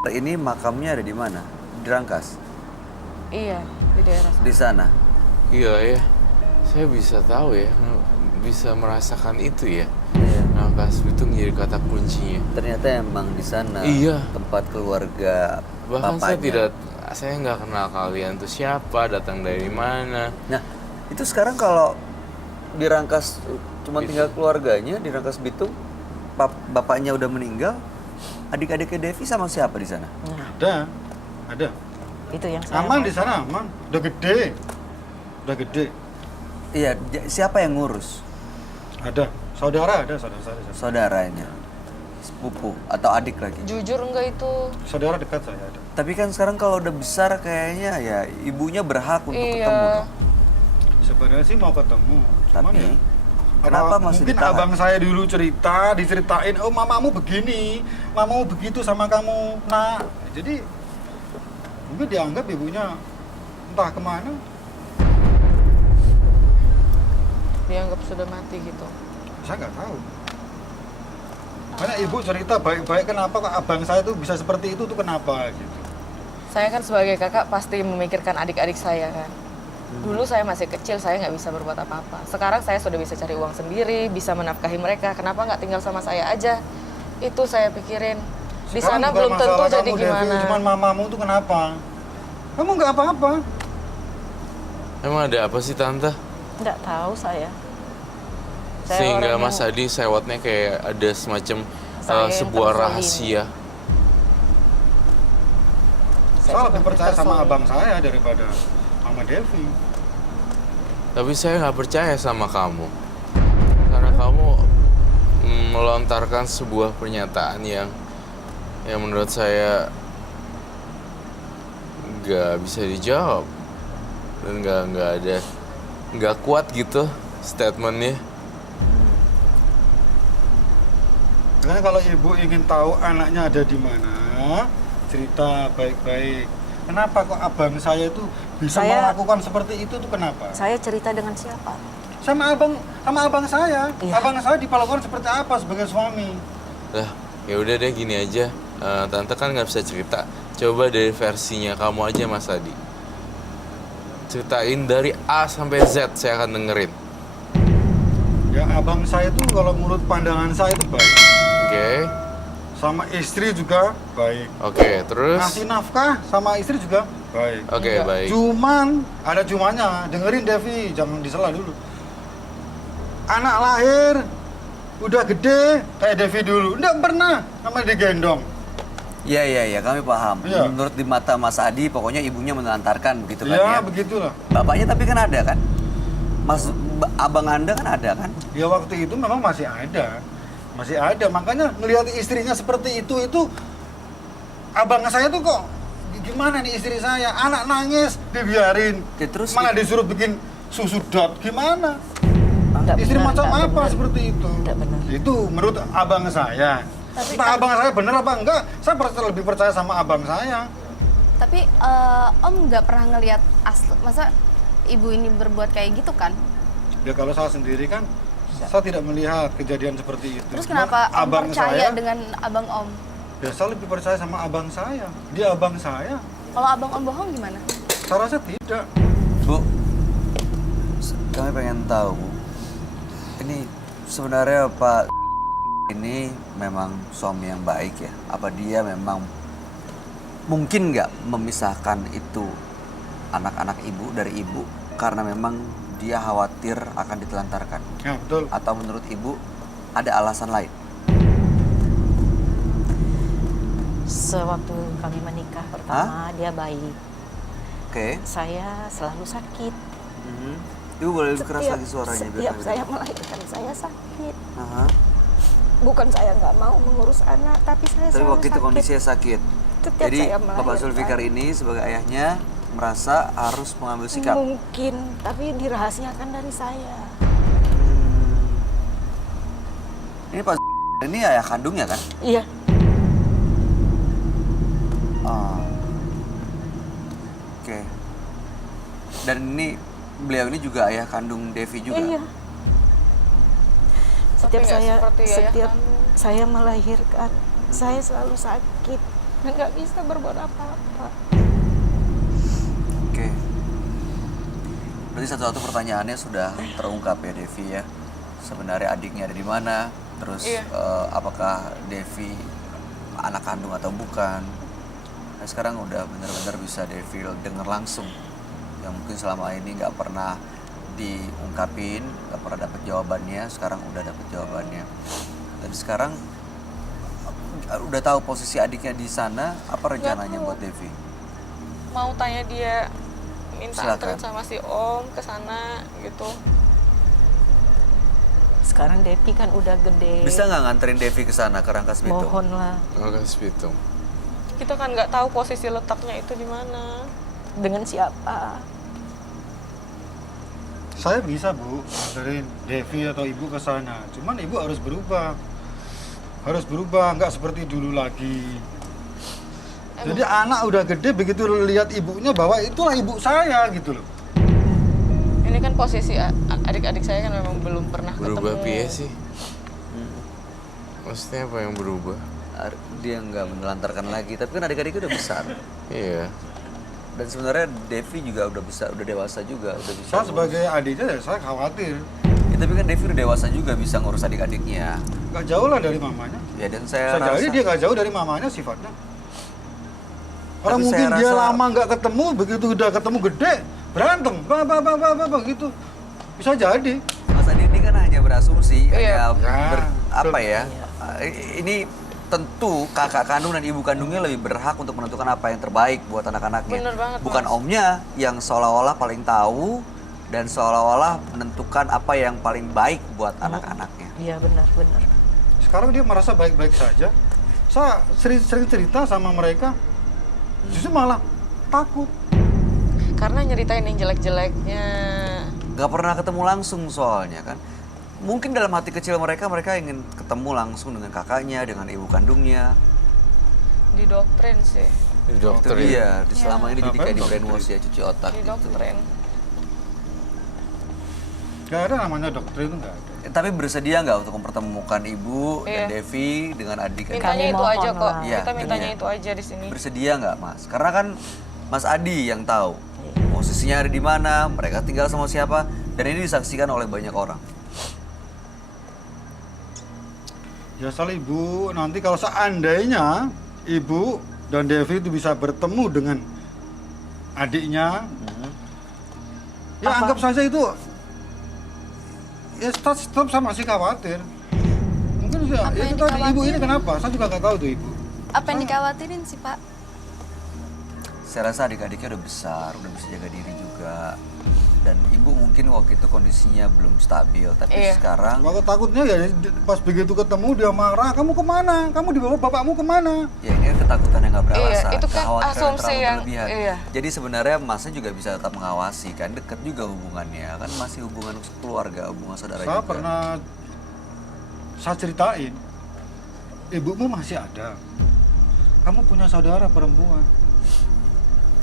ini makamnya ada di mana? Di Rangkas, Iya, di daerah sana. di sana. Iya ya, saya bisa tahu ya, bisa merasakan itu ya. Iya. Rangkas Bitung jadi kata kuncinya. Ternyata emang di sana Iya. tempat keluarga Bahkan bapaknya. saya nggak kenal kalian tuh siapa, datang dari mana. Nah, itu sekarang kalau di Rangkas cuma tinggal keluarganya di Rangkas Bitung, bapaknya udah meninggal, adik-adiknya Devi sama siapa di sana? Ada. Itu yang saya Aman mau. di sana aman. Udah gede. Iya, siapa yang ngurus? Ada. Saudara ada, saudara. Saudaranya, sepupu atau adik lagi? Jujur enggak itu? Saudara dekat saya ada. Tapi kan sekarang kalau udah besar kayaknya ya ibunya berhak untuk Iya. ketemu dong. Sebenarnya sih mau ketemu. Cuman Tapi ya, kenapa masih mungkin ditahan? abang saya dulu diceritain, oh mamamu begini, mamamu begitu sama kamu. Nah, jadi mungkin dianggap ibunya entah kemana. Dianggap sudah mati gitu. Saya nggak tahu. Karena ibu cerita baik-baik kenapa kok abang saya tuh bisa seperti itu tuh kenapa gitu. Saya kan sebagai kakak pasti memikirkan adik-adik saya kan. Dulu saya masih kecil, saya nggak bisa berbuat apa-apa. Sekarang saya sudah bisa cari uang sendiri, bisa menafkahi mereka. Kenapa nggak tinggal sama saya aja? Itu saya pikirin. Di Sekarang sana bukan belum tentu masalah jadi kamu, Devi, gimana. cuman mamamu tuh kenapa? Kamu nggak apa-apa. Emang ada apa sih tante? Nggak tahu saya. Saya Sehingga orang Mas yang- Adi sewotnya kayak ada semacam Saya yang sebuah terzalimi. rahasia. Saya lebih seperti percaya sama tersulit. abang saya daripada sama Devi. Tapi saya nggak percaya sama kamu. Karena kamu melontarkan sebuah pernyataan yang menurut saya nggak bisa dijawab dan nggak kuat gitu statementnya. Karena kalau ibu ingin tahu anaknya ada di mana, cerita baik-baik. Kenapa kok abang saya itu bisa Saya- melakukan seperti itu tuh kenapa? Saya cerita dengan siapa? Sama abang saya. Iya. Abang saya diperlakukan seperti apa sebagai suami? Lah, ya udah deh gini aja. Tante kan nggak bisa cerita. Coba dari versinya kamu aja Mas Adi. Ceritain dari A sampai Z, saya akan dengerin. Ya abang saya tuh kalau menurut pandangan saya itu baik. Oke, Sama istri juga baik. oke, terus? Ngasih nafkah sama istri juga baik. Oke, baik. Cuman ada cumanya, dengerin Devi, jangan disela dulu. Anak lahir udah gede kayak Devi dulu, enggak pernah namanya digendong. Iya, kami paham. Iya. Menurut di mata Mas Adi, pokoknya ibunya menelantarkan begitu kan Ya ya. begitulah. Bapaknya tapi kan ada kan? Abang Anda kan ada kan? Ya waktu itu memang masih ada. Makanya ngelihat istrinya seperti itu abang saya tuh kok gimana nih istri saya, anak nangis dibiarin. Ya, terus mana disuruh bikin susu dot gimana? Nggak Istri benar, macam nggak apa benar. seperti itu? Nggak benar. Itu menurut abang saya. Entah abang saya benar apa enggak, saya lebih percaya sama abang saya. Tapi Om nggak pernah ngelihat asli, masa ibu ini berbuat kayak gitu kan? Ya kalau saya sendiri kan, saya tidak melihat kejadian seperti itu. Terus Cuman kenapa Om abang percaya saya, dengan abang Om? ya saya lebih percaya sama abang saya. Dia abang saya. Kalau abang Om bohong gimana? Saya rasa tidak. Bu, kami pengen tahu, Bu. Ini sebenarnya Pak ini memang suami yang baik ya? Apa dia memang mungkin nggak memisahkan itu anak-anak ibu dari ibu karena memang dia khawatir akan ditelantarkan? Ya betul. Atau menurut ibu ada alasan lain? Sewaktu kami menikah pertama dia baik. Oke. Saya selalu sakit. Mhm. Ibu boleh lebih keras lagi suaranya biar Setiap kami saya dengar. melahirkan saya sakit. Aha. Bukan saya nggak mau mengurus anak, tapi saya Tapi selalu waktu itu sakit. kondisinya sakit. Setiap Jadi saya Bapak melahirkan. Zulfikar ini sebagai ayahnya merasa harus mengambil sikap. Mungkin, tapi dirahasiakan dari saya. Ini Pak ini ayah kandungnya kan? Iya, Oh. Oke. Dan ini beliau ini juga ayah kandung Devi juga. iya. Setiap nggak saya seperti ayah setiap kandung. saya melahirkan, saya selalu sakit dan nggak bisa berbuat apa-apa. Oke. Berarti satu-satu pertanyaannya sudah terungkap ya Devi ya. Sebenarnya adiknya ada di mana? Terus apakah Devi anak kandung atau bukan? Nah, sekarang udah benar-benar bisa Devi dengar langsung. Yang mungkin selama ini nggak pernah diungkapin, nggak pernah dapat jawabannya. Sekarang udah dapat jawabannya. Dan sekarang udah tahu posisi adiknya di sana. Apa rencananya buat Devi? Mau tanya dia minta Silakan. anterin sama si Om ke sana gitu. Sekarang Devi kan udah gede. Bisa nggak nganterin Devi ke sana ke Rangkas Bitung? Mohonlah. Rangkas Bitung. Kita kan nggak tahu posisi letaknya itu di mana. Dengan siapa? Saya bisa Bu, anterin Devi atau Ibu ke sana. Cuman Ibu harus berubah. Harus berubah, nggak seperti dulu lagi. Jadi anak udah gede, begitu lihat ibunya bahwa itulah ibu saya gitu loh. Ini kan posisi adik-adik saya kan memang belum pernah Berubah ketemu. piye sih? Maksudnya apa yang berubah? Dia nggak menelantarkan lagi, tapi kan adik-adiknya udah besar. Iya. Dan sebenarnya Devi juga udah besar, udah dewasa juga, udah bisa. Saya sebagai adiknya ya saya khawatir. Ya, tapi kan Devi udah dewasa juga bisa ngurus adik-adiknya. Nggak jauh lah dari mamanya. Ya dan saya Bisa rasa jadi dia nggak jauh dari mamanya sifatnya. Orang Tapi mungkin saya dia rasa- lama nggak ketemu, begitu udah ketemu gede, berantem, gitu. Bisa jadi. Mas Adi ini kan hanya berasumsi, Iya. hanya Ya, apa ya? Ini tentu kakak kandung dan ibu kandungnya lebih berhak untuk menentukan apa yang terbaik buat anak-anaknya. Bener banget, Bukan Mas. omnya yang seolah-olah paling tahu dan seolah-olah menentukan apa yang paling baik buat anak-anaknya. Iya benar. Sekarang dia merasa baik-baik saja. Saya sering cerita sama mereka, justru malah takut. Karena nyeritain yang jelek-jeleknya. Gak pernah ketemu langsung soalnya kan. Mungkin dalam hati kecil mereka ingin ketemu langsung dengan kakaknya, dengan ibu kandungnya. Didoktrin sih. Ini dokter Itu ya? dia, selama ini jadi Apa kayak di yang brainwash ya, cuci otak gitu. Didoktrin. Gak ada namanya doktrin itu nggak ada. Tapi bersedia nggak untuk mempertemukan ibu Iya. dan Devi dengan adik? Mintanya Kami itu aja mohon kok. lah. Iya, Kita mintanya iya. itu aja di sini. Bersedia nggak Mas? Karena kan Mas Adi yang tahu posisinya ada di mana, mereka tinggal sama siapa, dan ini disaksikan oleh banyak orang. Ya asal ibu, nanti kalau seandainya ibu dan Devi itu bisa bertemu dengan adiknya, ya anggap saja itu, ya tetap saya masih khawatir. Mungkin ya, Apa itu yang tadi ibu ini dikhawatirin? kenapa? Saya juga nggak tahu tuh ibu. Apa yang dikhawatirin sih Pak? Saya rasa adik-adiknya udah besar, udah bisa jaga diri juga. Dan ibu mungkin waktu itu kondisinya belum stabil, tapi Iya. sekarang Maka takutnya ya pas begitu ketemu dia marah, kamu kemana? Kamu dibawa bapakmu kemana? ya ini kan ketakutan yang nggak beralasan, Iya, itu kan kekhawatiran asumsi terlalu yang- berlebihan. iya. Jadi sebenarnya masnya juga bisa tetap mengawasi kan, deket juga hubungannya kan, masih hubungan keluarga, hubungan saudara Saya juga. pernah saya ceritain, ibumu masih ada. Kamu punya saudara perempuan.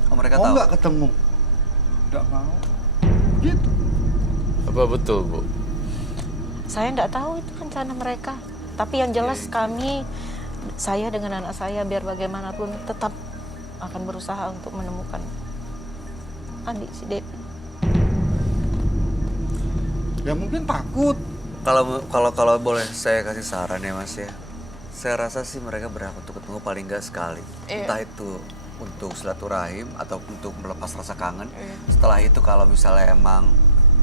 Oh, mereka Mau tahu. nggak ketemu? Nggak mau. Gitu. Apa betul, Bu? Saya nggak tahu itu rencana mereka. Tapi yang jelas kami, saya dengan anak saya biar bagaimanapun tetap akan berusaha untuk menemukan adik si Devi. Ya mungkin takut. Kalau boleh saya kasih saran ya Mas ya. Saya rasa sih mereka berhak untuk ketemu paling nggak sekali. Iya. Entah itu untuk silaturahim atau untuk melepas rasa kangen. Iya. Setelah itu kalau misalnya emang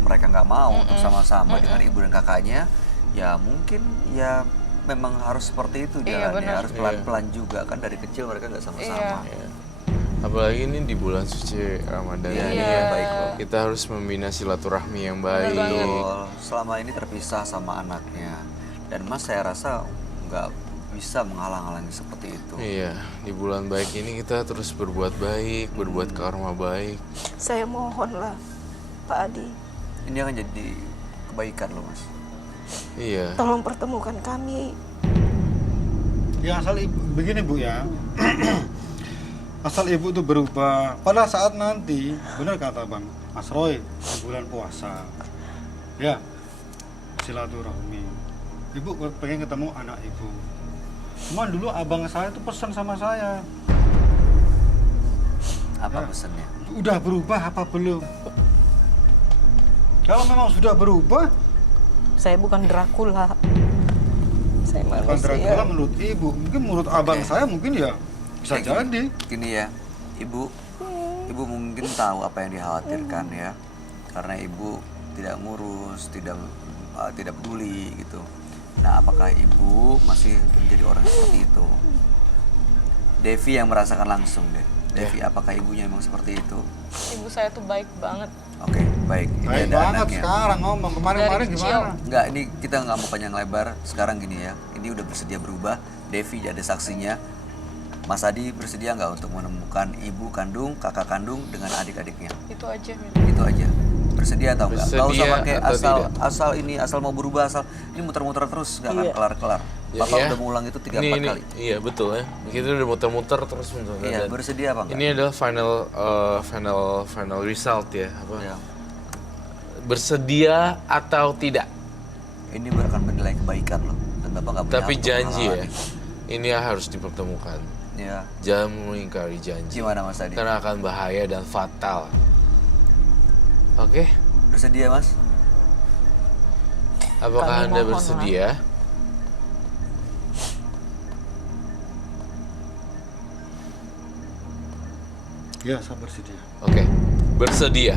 mereka nggak mau untuk sama-sama dengan ibu dan kakaknya, ya mungkin ya memang harus seperti itu Iya, jalannya, benar. harus pelan-pelan juga kan dari kecil mereka nggak sama-sama. Iya. Apalagi ini di bulan suci Ramadan Iya, ini iya, ya. baik loh. Kita harus membina silaturahmi yang baik. Betul. Selama ini terpisah sama anaknya, dan Mas saya rasa nggak bisa menghalang-halangi seperti itu. Iya, di bulan baik ini kita terus berbuat baik, berbuat karma baik. Saya mohonlah Pak Adi, Ini akan jadi kebaikan loh Mas. Iya. tolong pertemukan kami. Ya asal ibu, begini Bu ya. Asal ibu itu berubah pada saat nanti, benar kata Bang Mas Roy, di bulan puasa. Ya, silaturahmi. Ibu pengen ketemu anak ibu. Cuman dulu abang saya itu pesan sama saya. Apa Ya. pesannya? Udah berubah apa belum? Kalau memang sudah berubah, Saya bukan Dracula. Saya bukan manusia. Dracula menurut ibu. Mungkin menurut abang Oke. saya mungkin ya bisa Kayak jadi. Gini ya, ibu mungkin tahu apa yang dikhawatirkan ya, karena ibu tidak ngurus, tidak peduli gitu. Nah, apakah ibu masih menjadi orang seperti itu? Devi yang merasakan langsung deh. Devi, apakah ibunya memang seperti itu? Ibu saya tuh baik banget. Oke, baik. Ini Baik ada banget anaknya. sekarang ngomong. Kemarin-kemarin Dari kecil. gimana? Enggak, ini kita nggak mau panjang lebar. Sekarang gini ya, ini udah bersedia berubah. Devi ada saksinya. Mas Adi bersedia nggak untuk menemukan ibu kandung, kakak kandung dengan adik-adiknya? Itu aja, Min. Itu aja. Bersedia atau enggak? Nggak usah Bersedia pakai atau asal mau berubah, ini muter-muter terus nggak akan Iya. kelar-kelar. Ya, Bapak ya. udah mengulang itu 3-4 Ini, kali. iya betul ya. Kita udah muter-muter terus muter. Iya, Dan bersedia apa enggak? ini adalah final result ya. Apa? Ya. Bersedia atau tidak? Ini akan bernilai kebaikan loh. Dan Bapak nggak punya Tapi hak untuk janji ya. menghalangi. Ini harus dipertemukan. Ya. Jangan mengingkari janji. Gimana Mas Adi? Karena akan bahaya dan fatal. Oke, Bersedia Mas? apakah Kami Anda mohon, bersedia? Ya, saya bersedia. Oke, bersedia.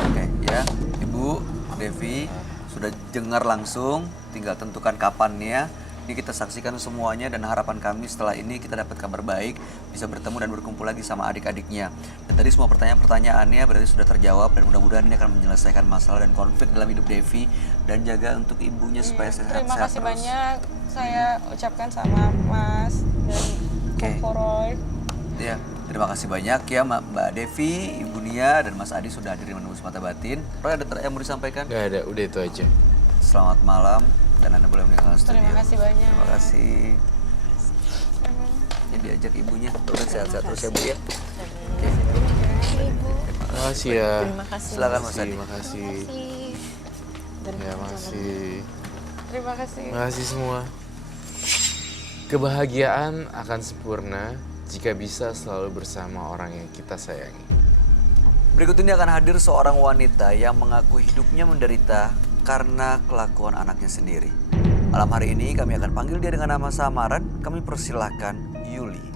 Oke, ya. Ibu, Devi, sudah dengar langsung, tinggal tentukan kapannya. Ini kita saksikan semuanya dan harapan kami setelah ini kita dapat kabar baik, bisa bertemu dan berkumpul lagi sama adik-adiknya. Dan tadi semua pertanyaan-pertanyaannya berarti sudah terjawab dan mudah-mudahan ini akan menyelesaikan masalah dan konflik dalam hidup Devi dan jaga untuk ibunya supaya sehat-sehat Terima kasih terus. banyak saya ucapkan sama Mas dan Oke. Koko Roy. Ya, terima kasih banyak ya Mbak Devi, Ibu Nia dan Mas Adi sudah hadir menembus mata batin. Roy ada yang mau disampaikan? Nggak ada, udah itu aja. Selamat malam dan Anda boleh meninggalkan studio. Terima kasih banyak. Terima kasih. Ya diajak ibunya, terus sehat-sehat terus ya Bu ya. Terima kasih ya. Terima kasih. Silakan Mas Adi. Terima kasih. Ya, masih. Terima kasih. Terima kasih semua. Kebahagiaan akan sempurna jika bisa selalu bersama orang yang kita sayangi. Berikut ini akan hadir seorang wanita yang mengaku hidupnya menderita karena kelakuan anaknya sendiri. Malam hari ini kami akan panggil dia dengan nama samaran. Kami persilahkan Yuli.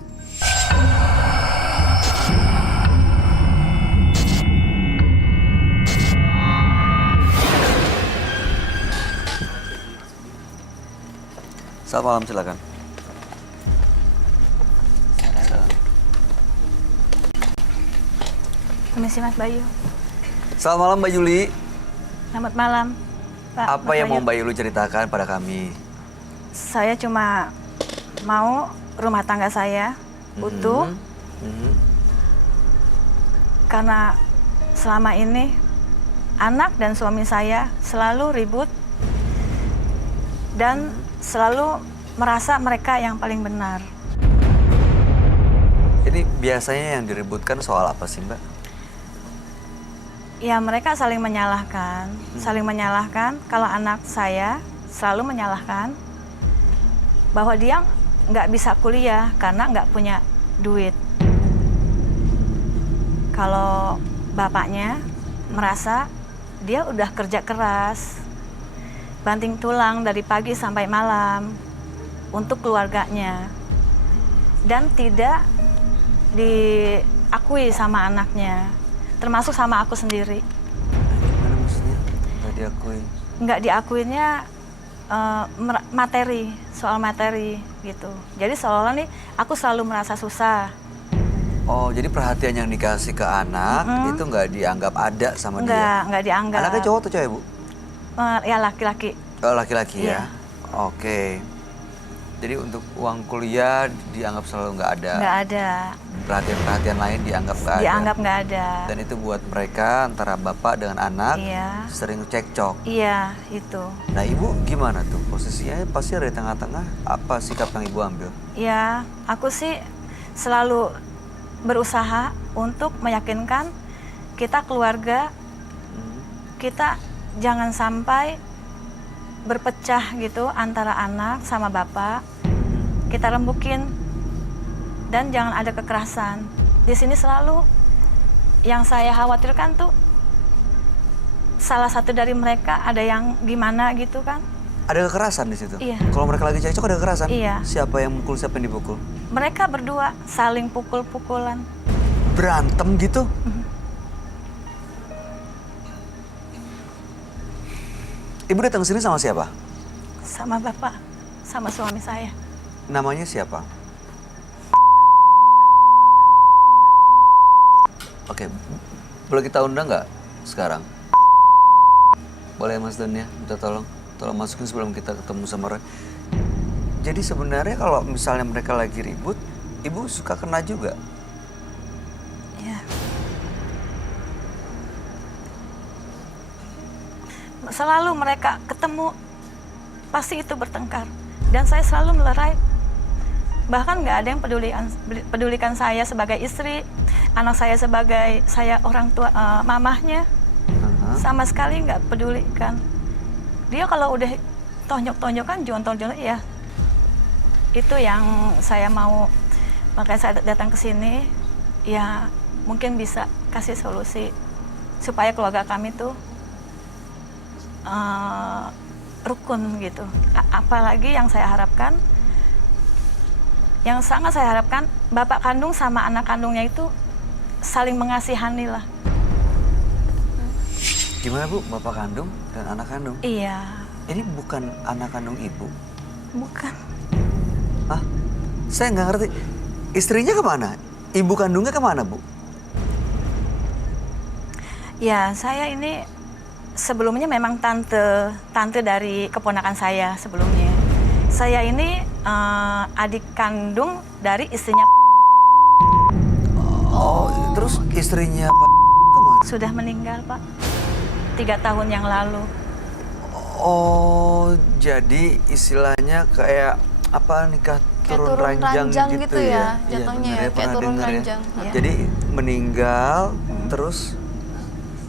Selamat malam, silakan. Permisi Mas Bayu. Selamat malam Mbak Yuli. Selamat malam, Pak. Apa Mas yang mau Bayu. Mbak Yuli ceritakan pada kami? Saya cuma mau rumah tangga saya utuh Mhm. karena selama ini anak dan suami saya selalu ribut dan selalu merasa mereka yang paling benar. Ini biasanya yang diributkan soal apa sih Mbak? Ya mereka saling menyalahkan, Kalau anak saya selalu menyalahkan bahwa dia nggak bisa kuliah karena nggak punya duit. Kalau bapaknya merasa dia udah kerja keras, banting tulang dari pagi sampai malam untuk keluarganya dan tidak diakui sama anaknya, termasuk sama aku sendiri. Gimana maksudnya? Nggak diakui? Nggak diakuinya soal materi gitu. Jadi seolah-olah nih aku selalu merasa susah. Oh, jadi perhatian yang dikasih ke anak itu nggak dianggap ada sama dia? Nggak dianggap. Anaknya cowok atau cewek, Bu? Ya laki-laki. Oh, laki-laki Iya. ya? Oke. Jadi untuk uang kuliah dianggap selalu nggak ada? Nggak ada. Perhatian-perhatian lain dianggap nggak ada? Dianggap nggak ada. Dan itu buat mereka antara bapak dengan anak Iya. sering cekcok. Iya, itu. Nah, ibu gimana tuh? Posisinya pasti ada di tengah-tengah. Apa sikap yang ibu ambil? Ya, aku sih selalu berusaha untuk meyakinkan kita keluarga, kita jangan sampai berpecah gitu antara anak sama bapak. Kita rembukin dan jangan ada kekerasan. Di sini selalu yang saya khawatirkan tuh salah satu dari mereka ada yang gimana gitu kan. Ada kekerasan di situ? Iya. Kalau mereka lagi cekcok ada kekerasan? Iya. Siapa yang mukul, siapa yang dipukul? Mereka berdua saling pukul-pukulan. Berantem gitu? Ibu datang ke sini sama siapa? Sama bapak, sama suami saya. Namanya siapa? Oke, boleh kita undang nggak sekarang? Boleh Mas Dan ya, minta tolong masukin sebelum kita ketemu sama Roy. Jadi sebenarnya kalau misalnya mereka lagi ribut, ibu suka kena juga? Ya. Selalu mereka ketemu, pasti itu bertengkar. Dan saya selalu melerai. Bahkan nggak ada yang pedulikan saya sebagai istri, anak saya sebagai saya orang tua, mamahnya. Sama sekali nggak pedulikan. Dia kalau udah tonjok-tonjokan, jontor-jontor, ya itu yang saya mau. Makanya saya datang ke sini, ya mungkin bisa kasih solusi supaya keluarga kami tuh rukun gitu. Apalagi yang saya harapkan, yang sangat saya harapkan, bapak kandung sama anak kandungnya itu saling mengasihani lah. Gimana Bu, bapak kandung dan anak kandung? Iya. Ini bukan anak kandung ibu? Bukan. Hah? Saya nggak ngerti. Istrinya kemana? Ibu kandungnya kemana, Bu? Ya, saya ini sebelumnya memang tante dari keponakan saya sebelumnya. Saya ini adik kandung dari istrinya. Oh, terus istrinya Pak kemana? Sudah meninggal, Pak. 3 tahun yang lalu. Oh, jadi istilahnya kayak apa, nikah turun ranjang gitu ya? Jatuhnya Iya, ya, kayak turun dengar ya. ranjang. Ya. Jadi meninggal terus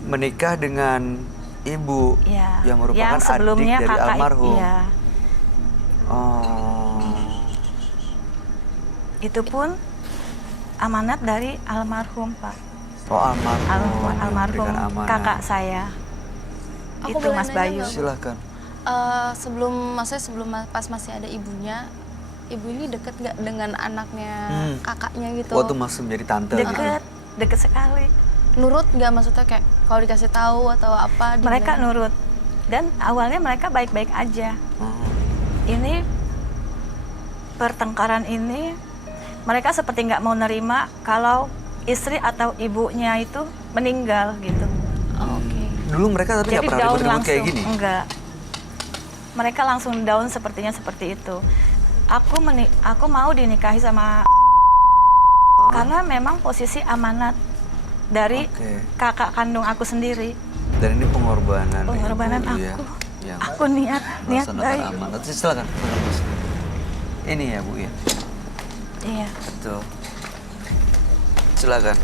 menikah dengan ibu Ya. yang merupakan yang sebelumnya adik dari kakak, almarhum. Iya. Oh. Itu pun amanat dari almarhum, Pak. Oh, almarhum. Almarhum Memberikan amanah. kakak saya. Aku Itu boleh Mas nanya Bayu. nggak, Bu? Silakan. Sebelum pas masih ada ibunya, ibu ini deket nggak dengan anaknya kakaknya gitu? Waktu masih menjadi tante. Deket sekali. Nurut nggak, maksudnya kayak kalau dikasih tahu atau apa? Mereka digimana? nurut. Dan awalnya mereka baik-baik aja. Oh. Ini pertengkaran ini mereka seperti nggak mau nerima kalau istri atau ibunya itu meninggal gitu. Oke. Dulu mereka tapi nggak Jadi pernah down ribut-ribut langsung. kayak gini? Enggak. Mereka langsung down sepertinya seperti itu. Aku mau dinikahi sama karena memang posisi amanat dari Oke. kakak kandung aku sendiri. Dan ini pengorbanan Pengorbanan ibu aku. ya, yang Aku niat melaksanakan baik. amanat. Silakan, Mas. Ini ya Bu ya. Iya. Betul. Silakan.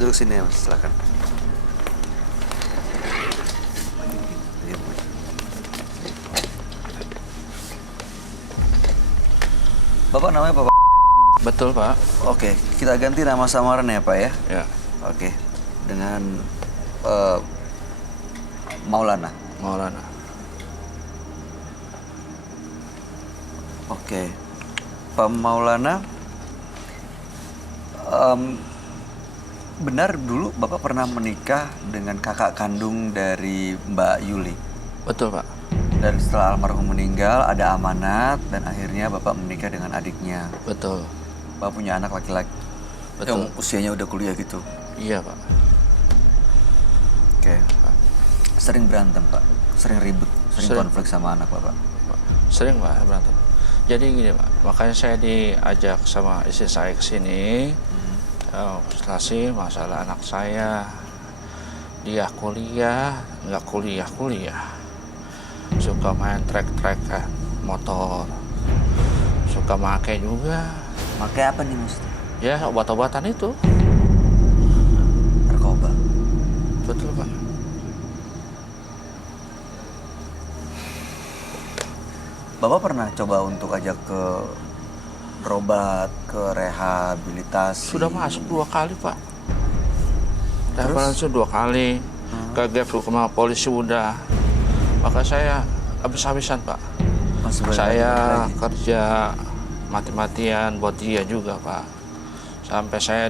Duduk sini ya Mas, silakan. Bapak namanya Bapak? Betul, Pak. Oke, kita ganti nama samaran ya Pak ya? Ya, Oke, dengan Maulana. Maulana. Oke, Pak Maulana, benar dulu Bapak pernah menikah dengan kakak kandung dari Mbak Yuli? Betul, Pak. Dan setelah almarhum meninggal, ada amanat dan akhirnya Bapak menikah dengan adiknya. Betul. Bapak punya anak laki-laki. Betul. Yang usianya udah kuliah gitu. Iya, Pak. Oke. Sering berantem, Pak? Sering ribut? Sering konflik sama anak Bapak? Sering, Pak, berantem. Jadi gini, Pak, makanya saya diajak sama istri saya ke sini. Konsultasi masalah anak saya. Dia kuliah, nggak kuliah. Suka main trek-trekan motor. Suka make juga. Pakai apa nih Mas? Ya, obat-obatan itu. Narkoba. Betul, Pak. Bapak pernah coba untuk ajak ke berobat, ke rehabilitasi? Sudah masuk 2 kali, Pak. Rehabilitasi 2 kali. Ke GAP sama polisi udah. Maka saya habis-habisan, Pak. Saya kerja mati-matian buat dia juga, Pak. Sampai saya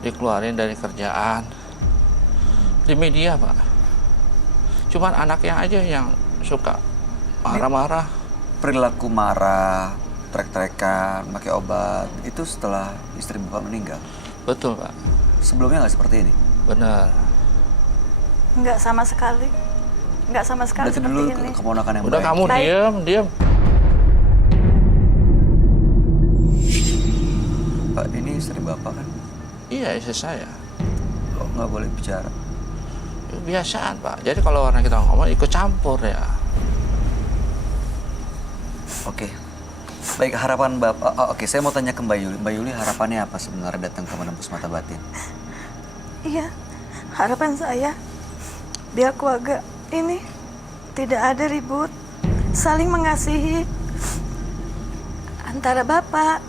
dikeluarin dari kerjaan. Di media, Pak. Cuman anaknya aja yang suka marah-marah. Perilaku marah, trek-trekan, pakai obat, itu setelah istri Bapak meninggal? Betul, Pak. Sebelumnya nggak seperti ini? Benar. Enggak sama sekali. Enggak sama sekali Berarti seperti dulu ini. keponakan yang Udah baik. kamu Baik. diam. Pak, ini istri Bapak kan? Iya, istri saya. Kok nggak boleh bicara? Kebiasaan, Pak. Jadi kalau orang kita ngomong ikut campur ya. Oke. Baik, harapan Bapak... oke, saya mau tanya ke Mbak Yuli. Mbak Yuli, harapannya apa sebenarnya datang ke Menembus Mata Batin? Iya, harapan saya biar keluarga ini tidak ada ribut, saling mengasihi antara Bapak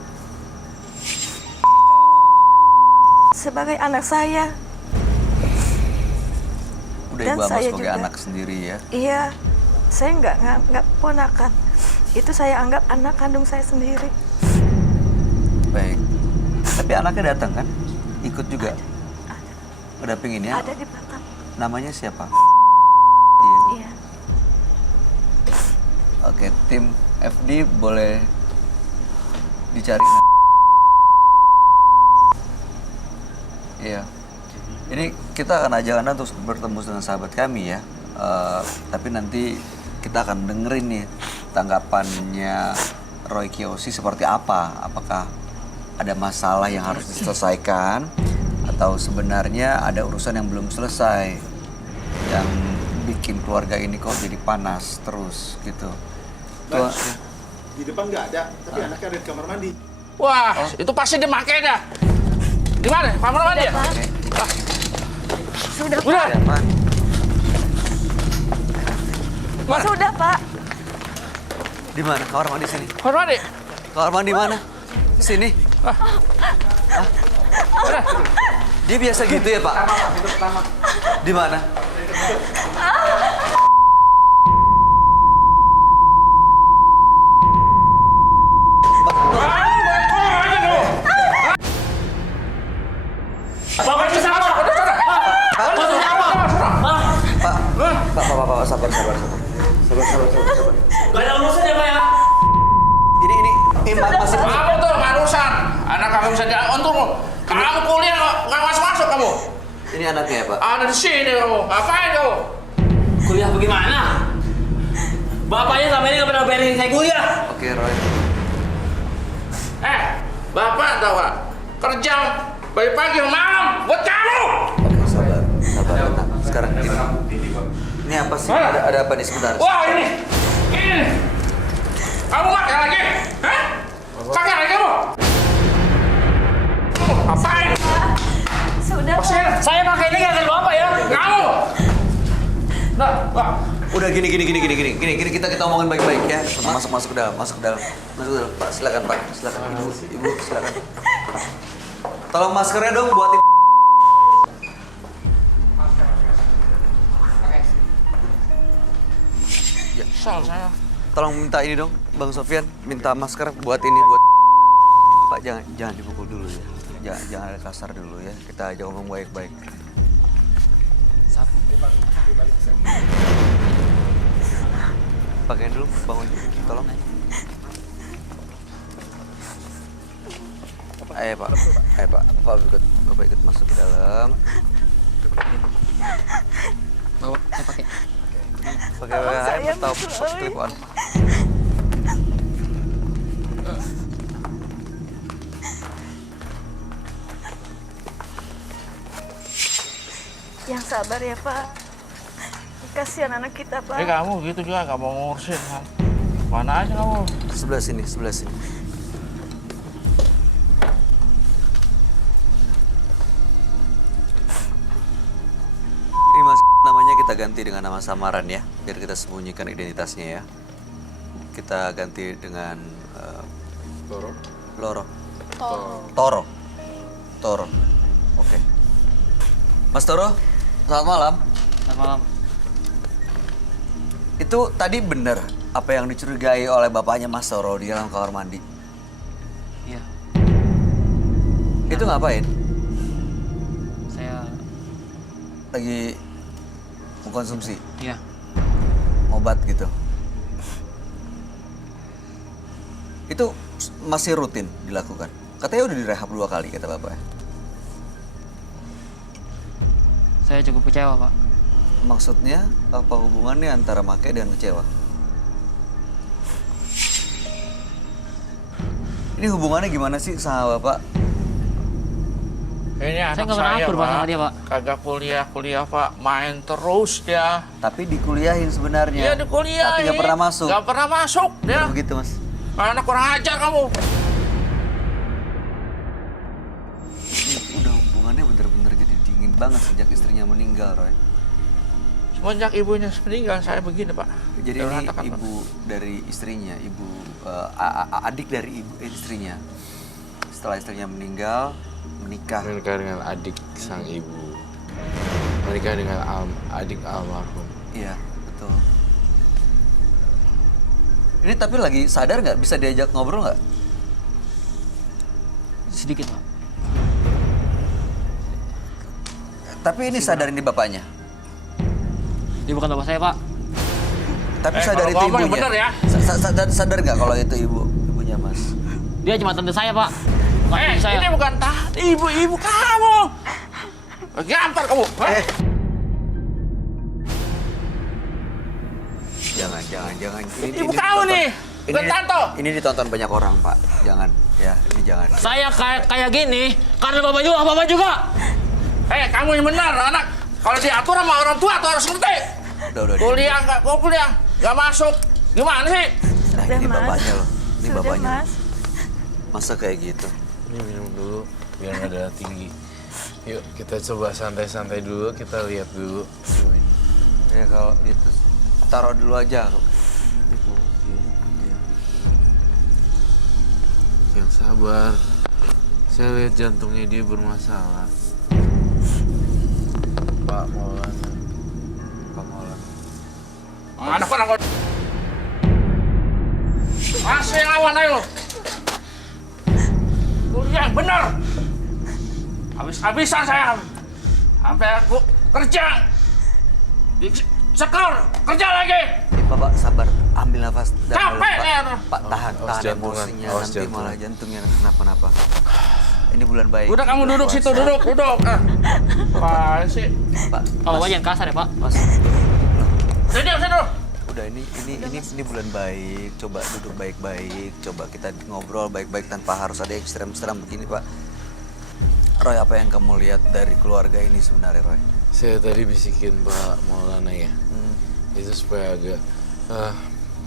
sebagai anak saya. Udah Dan Ibu anggap saya sebagai juga. anak sendiri ya? Iya, saya nggak ponakan. Itu saya anggap anak kandung saya sendiri. Baik. Tapi anaknya datang kan? Ikut juga? Udah pengen ya? Ada di Batam. Namanya siapa? Iya. Oke, tim FD boleh dicari. Iya. Ini kita akan ajak Anda untuk bertemu dengan sahabat kami ya. Tapi nanti kita akan dengerin nih tanggapannya Roy Kiyoshi seperti apa. Apakah ada masalah yang harus diselesaikan atau sebenarnya ada urusan yang belum selesai yang bikin keluarga ini kok jadi panas terus gitu. Mas, di depan nggak ada, tapi anaknya ada di kamar mandi. Wah, itu pasti dia pakai dah. Di mana? Kamar mandi ya? Sudah, Udah. Pak. Mana? Sudah, Pak. Di mana? Kamar mandi sini. Kamar mandi. Kamar mandi mana? Sini. Hah? Dia biasa gitu ya, Pak? Di mana? Pak, sabar. Gak ada urusan ya, Pak ya? Ini masih... Kamu tuh nggak urusan. Anak kamu bisa jalan. Untung kamu kuliah nggak masuk kamu. Ini anaknya ya, Pak? Ada di sini kamu. Ngapain kamu? Kuliah bagaimana? Bapaknya sama ini gak pernah bayarin saya kuliah. Oke, Roy. Bapak tahu nggak? Kerja dari pagi ke malam buat kamu. Oke, sabar, tenang. Sekarang ini apa sih? Ada apa nih sebentar? Wah, ini. Kamu pakai lagi? Hah? Pakai lagi kamu? Ngapain? Sudah, Pak. Saya pakai ini gak akan apa ya? Kamu. Nah, Udah gini, kita omongin baik-baik ya. Masuk ke dalam. Pak, silakan Pak, silakan Ibu, silakan. Tolong maskernya dong buat ya, salah saya. Tolong minta ini dong, Bang Sofyan, minta masker buat ini buat. Pak, jangan dipukul dulu ya. Jangan ada kasar dulu ya. Kita aja ngomong baik-baik. Pakaiin dulu bangun, tolong. Ayo Pak, Bapak ikut masuk ke dalam. Bawa, pakai. Pakai atau clip on. Yang sabar ya Pak. Kasihan anak kita Pak. Kamu gitu juga nggak mau ngurusin kan? Mana aja kamu? Sebelah sini. Ini Mas, namanya kita ganti dengan nama samaran ya, biar kita sembunyikan identitasnya ya. Kita ganti dengan Toro. Oke. Mas Toro, selamat malam. Selamat malam. Itu tadi benar apa yang dicurigai oleh bapaknya Mas Toro di dalam kamar mandi? Iya. Itu ngapain? Saya Lagi mengkonsumsi iya. obat gitu. Itu masih rutin dilakukan. Katanya udah direhab 2 kali kata bapaknya. Saya cukup kecewa, Pak. Maksudnya apa hubungannya antara make dan kecewa? Ini hubungannya gimana sih sama bapak? Ini Saya anak nggak pernah saya, akur, Pak, sama Pak. dia, Pak. Kagak kuliah, Pak. Main terus dia. Tapi dikuliahin sebenarnya. Iya dikuliahin. Tapi nggak pernah masuk. Nggak pernah masuk dia. Benar begitu mas. Anak kurang ajar kamu. Udah hubungannya bener-bener jadi dingin banget sejak istrinya meninggal, Roy. Semenjak ibunya meninggal saya begini, Pak. Jadi Dia ini mengatakan, Pak. ibu dari istrinya, adik dari istrinya. Setelah istrinya meninggal, menikah. Menikah dengan adik sang ibu. Menikah dengan adik almarhum. Iya, betul. Ini tapi lagi sadar nggak? Bisa diajak ngobrol nggak? Sedikit, Pak. Tapi ini sadar ini bapaknya. Dia bukan bapak saya, Pak. Tapi sadar kalau itu ngomong yang ibunya. bener ya. Sadar nggak kalau itu ibunya mas? Dia cuma tante saya, Pak. Bukan ibu saya. Ini bukan ibu kamu. Gampar kamu. Jangan. Ibu kamu nih. Bukan Tanto. Ini ditonton banyak orang pak. Jangan, ya ini jangan. Saya kayak gini karena bapak juga. Kamu yang benar, anak. Kalau diatur sama orang tua tuh harus ngerti. Udah. Kuliah nggak masuk. Gimana sih? Nah, Sudah, ini Mas. bapaknya loh. Ini Sudah, bapaknya. Mas. Masa kayak gitu? Ini minum dulu biar nggak darah tinggi. Yuk kita coba santai-santai dulu, kita lihat dulu. Coba ini. Ya kalau itu taruh dulu aja. Yang sabar. Saya lihat jantungnya dia bermasalah. Pak Maulana. Anak. Masih lawan ayo. Kuliah bener. Habis-habisan saya. Sampai aku kerja. Sekor, kerja lagi. Bapak sabar, ambil nafas. Capek Pak. ya. Pak tahan jantungan, emosinya awas nanti jantungan. malah jantungnya kenapa-napa. Ini bulan baik. Udah kamu duduk puasa. situ, duduk. Wah sih. Pak, Pak, bapak jangan kasar ya, Pak. Mas. Sini. Udah ini bulan baik. Coba duduk baik-baik. Coba kita ngobrol baik-baik tanpa harus ada ekstrem-ekstrem begini, Pak. Roy, apa yang kamu lihat dari keluarga ini sebenarnya, Roy? Saya tadi bisikin Pak Maulana ya. Itu supaya agak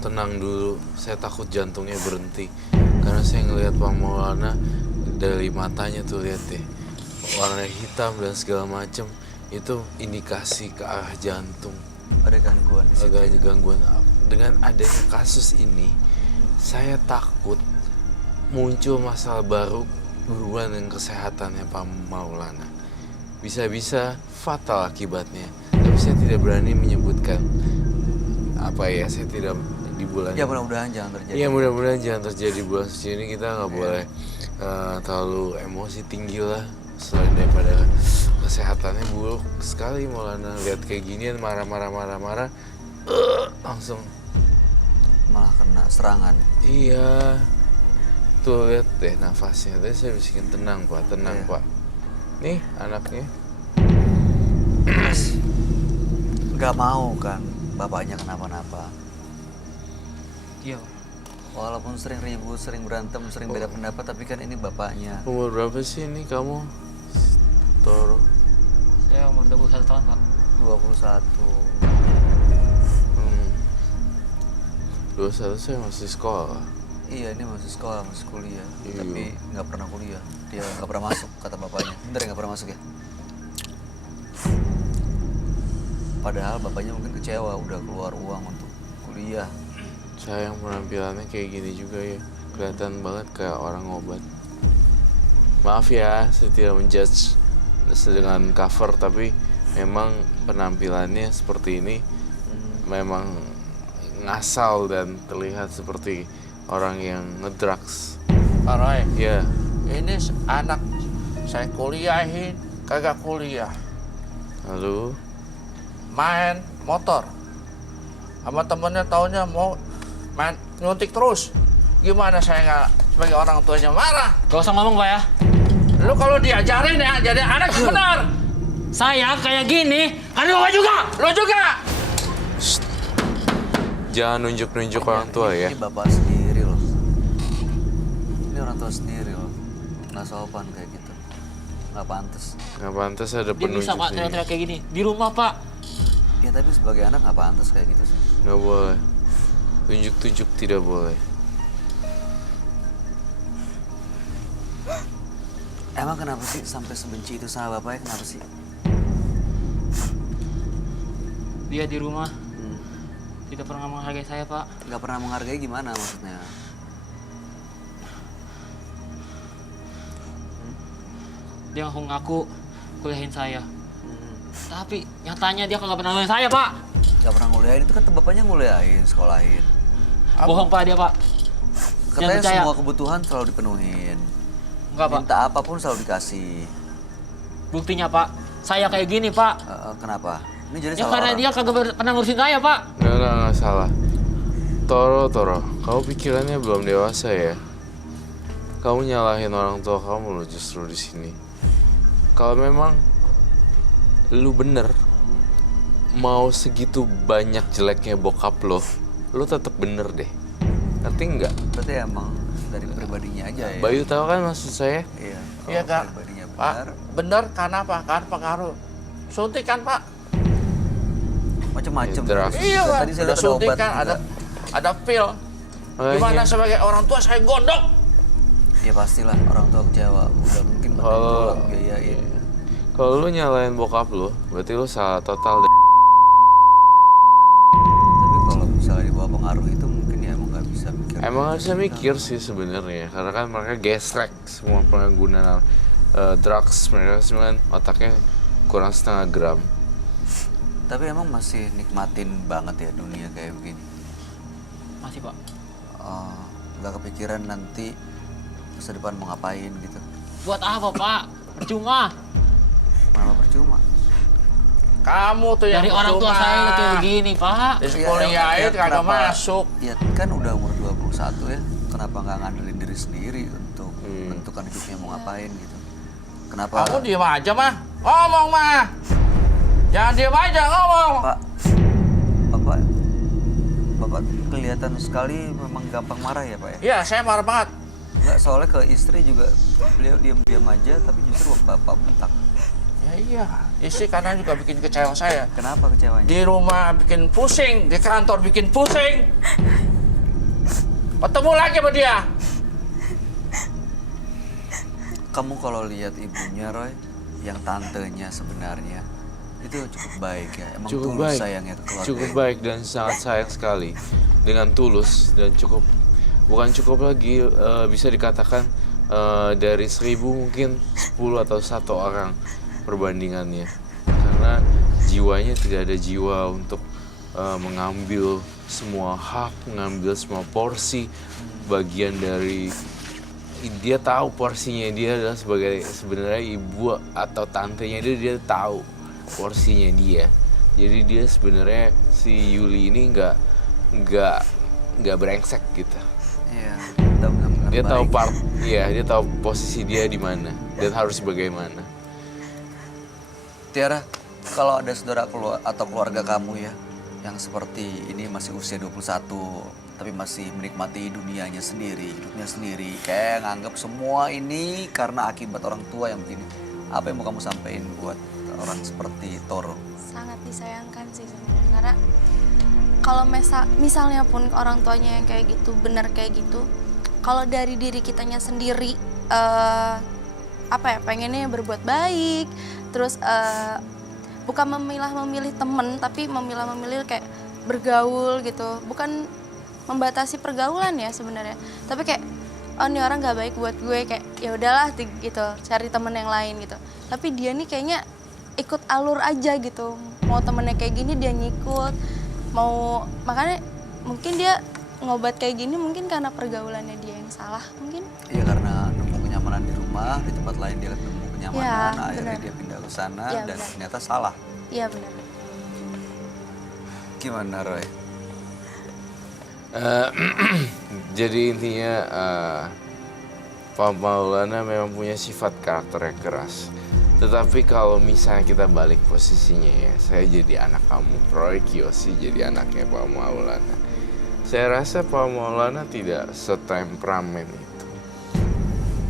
tenang dulu. Saya takut jantungnya berhenti. Karena saya ngelihat Pak Maulana dari matanya tuh lihat deh. Warna hitam dan segala macam itu indikasi ke arah jantung. Ada gangguan di situ. Agak gangguan. Dengan adanya kasus ini, saya takut muncul masalah baru berhubungan dengan kesehatannya Pak Maulana. Bisa-bisa fatal akibatnya. Tapi saya tidak berani menyebutkan saya tidak di bulan. Ya mudah-mudahan jangan terjadi. Iya mudah-mudahan jangan terjadi bulan suci ini. Kita nggak boleh terlalu emosi tinggi lah. Selain daripada kesehatannya buruk sekali Maulana. Lihat kayak ginian marah langsung malah kena serangan. Iya. Tuh lihat deh nafasnya. Tadi saya bisikin tenang Pak, tenang Pak. Nih anaknya. Nggak mau kan bapaknya kenapa-napa. Iya. Walaupun sering ribut, sering berantem, sering beda pendapat, tapi kan ini bapaknya. Umur berapa sih ini kamu? Toro. Saya umur 21 tahun, Pak. 21. 21 saya masih sekolah. Iya, ini masih sekolah, masih kuliah. Iya. Tapi nggak pernah kuliah. Dia nggak pernah masuk, kata bapaknya. Bener ya nggak pernah masuk ya? Padahal bapaknya mungkin kecewa, udah keluar uang untuk kuliah. Sayang penampilannya kayak gini juga ya. Kelihatan banget kayak orang obat. Maaf ya, saya tidak menjudge dengan cover, tapi memang penampilannya seperti ini memang ngasal dan terlihat seperti orang yang ngedrugs. Pak Roy, Ya, ini anak saya kuliahin, kagak kuliah. lalu Main motor. Sama temennya taunya mau main nyuntik terus. Gimana saya nggak sebagai orang tuanya marah? Gak usah ngomong, Pak ya. Lu kalau diajarin ya jadi anak yang benar. Saya kayak gini, kan Bapak juga. Lu juga. jangan nunjuk-nunjuk orang tua ya. Ini bapak sendiri loh. Ini orang tua sendiri loh. Nggak sopan kayak gitu. Nggak pantas. Nggak pantas ada Dia bisa, Pak, penunjuknya. teriak-teriak kayak gini. Di rumah, Pak. Ya tapi sebagai anak nggak pantas kayak gitu sih. Nggak boleh. Tunjuk-tunjuk tidak boleh. Emang kenapa sih sampai sebenci itu sama bapaknya? Kenapa sih? Dia di rumah tidak pernah menghargai saya, Pak. Nggak pernah menghargai gimana maksudnya? Dia ngaku kuliahin saya. Tapi nyatanya dia kagak pernah kuliahin saya, Pak. Nggak pernah nguliahin, itu kan bapaknya nguliahin, sekolahin. Bohong, Pak, dia, Pak. Katanya percaya. semua kebutuhan selalu dipenuhin. Enggak, Pak. Minta apapun selalu dikasih. Buktinya, Pak. Saya kayak gini, Pak. Kenapa? Ini jadi Ya salah karena orang. dia kagak pernah ngurusin saya, Pak. Nggak salah. Toro, kamu pikirannya belum dewasa ya. Kamu nyalahin orang tua kamu loh justru di sini. Kalau memang lu bener mau segitu banyak jeleknya bokap lo tetap bener deh. Ngerti nggak? Berarti emang dari pribadinya aja ya. Bayu tahu kan maksud saya? Iya. Iya kalau kak. pribadinya Pak, benar. bener karena apa? Kan pengaruh. Suntik kan Pak? Macem-macem. Drugs. Iya Pak. Tadi saya Ada lihat ada suntik obat kan, juga. ada pil. Gimana Makanya. sebagai orang tua saya godok? Ya pastilah orang tua kecewa. Udah mungkin banyak Kalau tolong biayain. kalau lu nyalain bokap lu, berarti lu salah total deh. Tapi kalau misalnya di bawah pengaruh itu mungkin ya emang nggak bisa mikir. Emang harusnya mikir sih sebenarnya, karena kan mereka gesrek semua pengguna drugs, mereka semua kan otaknya kurang setengah gram. Tapi emang masih nikmatin banget ya dunia kayak begini. Masih, Pak. Nggak kepikiran nanti masa depan mau ngapain gitu. Buat apa, Pak? Percuma. Kenapa percuma? Kamu tuh yang Dari orang tua percuma. saya kayak begini, Pak. Di kuliahin kagak masuk. Ya kan udah umur 21 ya. Kenapa nggak ngandelin diri sendiri untuk menentukan hidupnya mau ngapain gitu? Kenapa? Kamu diem aja mah. Ngomong mah. Jangan diem aja ngomong. Pak, Bapak kelihatan sekali memang gampang marah ya Pak ya? Iya, saya marah banget. Nggak, soalnya ke istri juga beliau diam-diam aja, tapi justru Bapak bentak. Ya iya, istri karena juga bikin kecewa saya. Kenapa kecewanya? Di rumah bikin pusing, di kantor bikin pusing. Ketemu lagi sama dia. Kamu kalau lihat ibunya Roy, yang tantenya sebenarnya, itu cukup baik ya. Emang Cukup tulus baik, sayangnya ke keluarga. cukup baik dan sangat sayang sekali dengan tulus dan cukup, bukan cukup lagi bisa dikatakan dari 1000 mungkin 10 atau 1 orang perbandingannya, karena jiwanya tidak ada jiwa untuk mengambil semua hak, mengambil semua porsi bagian dari. Dia tahu porsinya dia adalah sebagai sebenarnya ibu atau tantenya dia tahu porsinya dia. Jadi dia sebenarnya si Yuli ini nggak nggak brengsek gitu. Iya, benar-benar Dia tahu baik. dia tahu posisi dia di mana dan harus bagaimana. Tiara, kalau ada saudara atau keluarga kamu ya yang seperti ini masih usia 21 tapi masih menikmati dunianya sendiri, hidupnya sendiri, kayak nganggap semua ini karena akibat orang tua yang begini. Apa yang mau kamu sampaikan buat orang seperti Toro? Sangat disayangkan sih sebenarnya, karena kalau misalnya pun orang tuanya yang kayak gitu, benar kayak gitu, kalau dari diri kitanya sendiri pengennya berbuat baik, terus bukan memilih temen, tapi memilih kayak bergaul gitu, bukan membatasi pergaulan ya sebenarnya, tapi kayak oh ini orang nggak baik buat gue, kayak ya udahlah gitu, cari temen yang lain gitu. Tapi dia nih kayaknya ikut alur aja gitu, mau temennya kayak gini dia ngikut, makanya mungkin dia ngobat kayak gini mungkin karena pergaulannya dia yang salah mungkin. Iya, karena nemu kenyamanan di rumah, di tempat lain dia nemu kenyamanan, Ya, akhirnya benar. dia pindah ke sana Ya, dan benar. ternyata salah. Iya benar. Gimana Roy? Jadi intinya Pak Maulana memang punya sifat karakter yang keras. Tetapi kalau misalnya kita balik posisinya ya, saya jadi anak kamu, Roy Kiyoshi jadi anaknya Pak Maulana. Saya rasa Pak Maulana tidak setemperamen itu.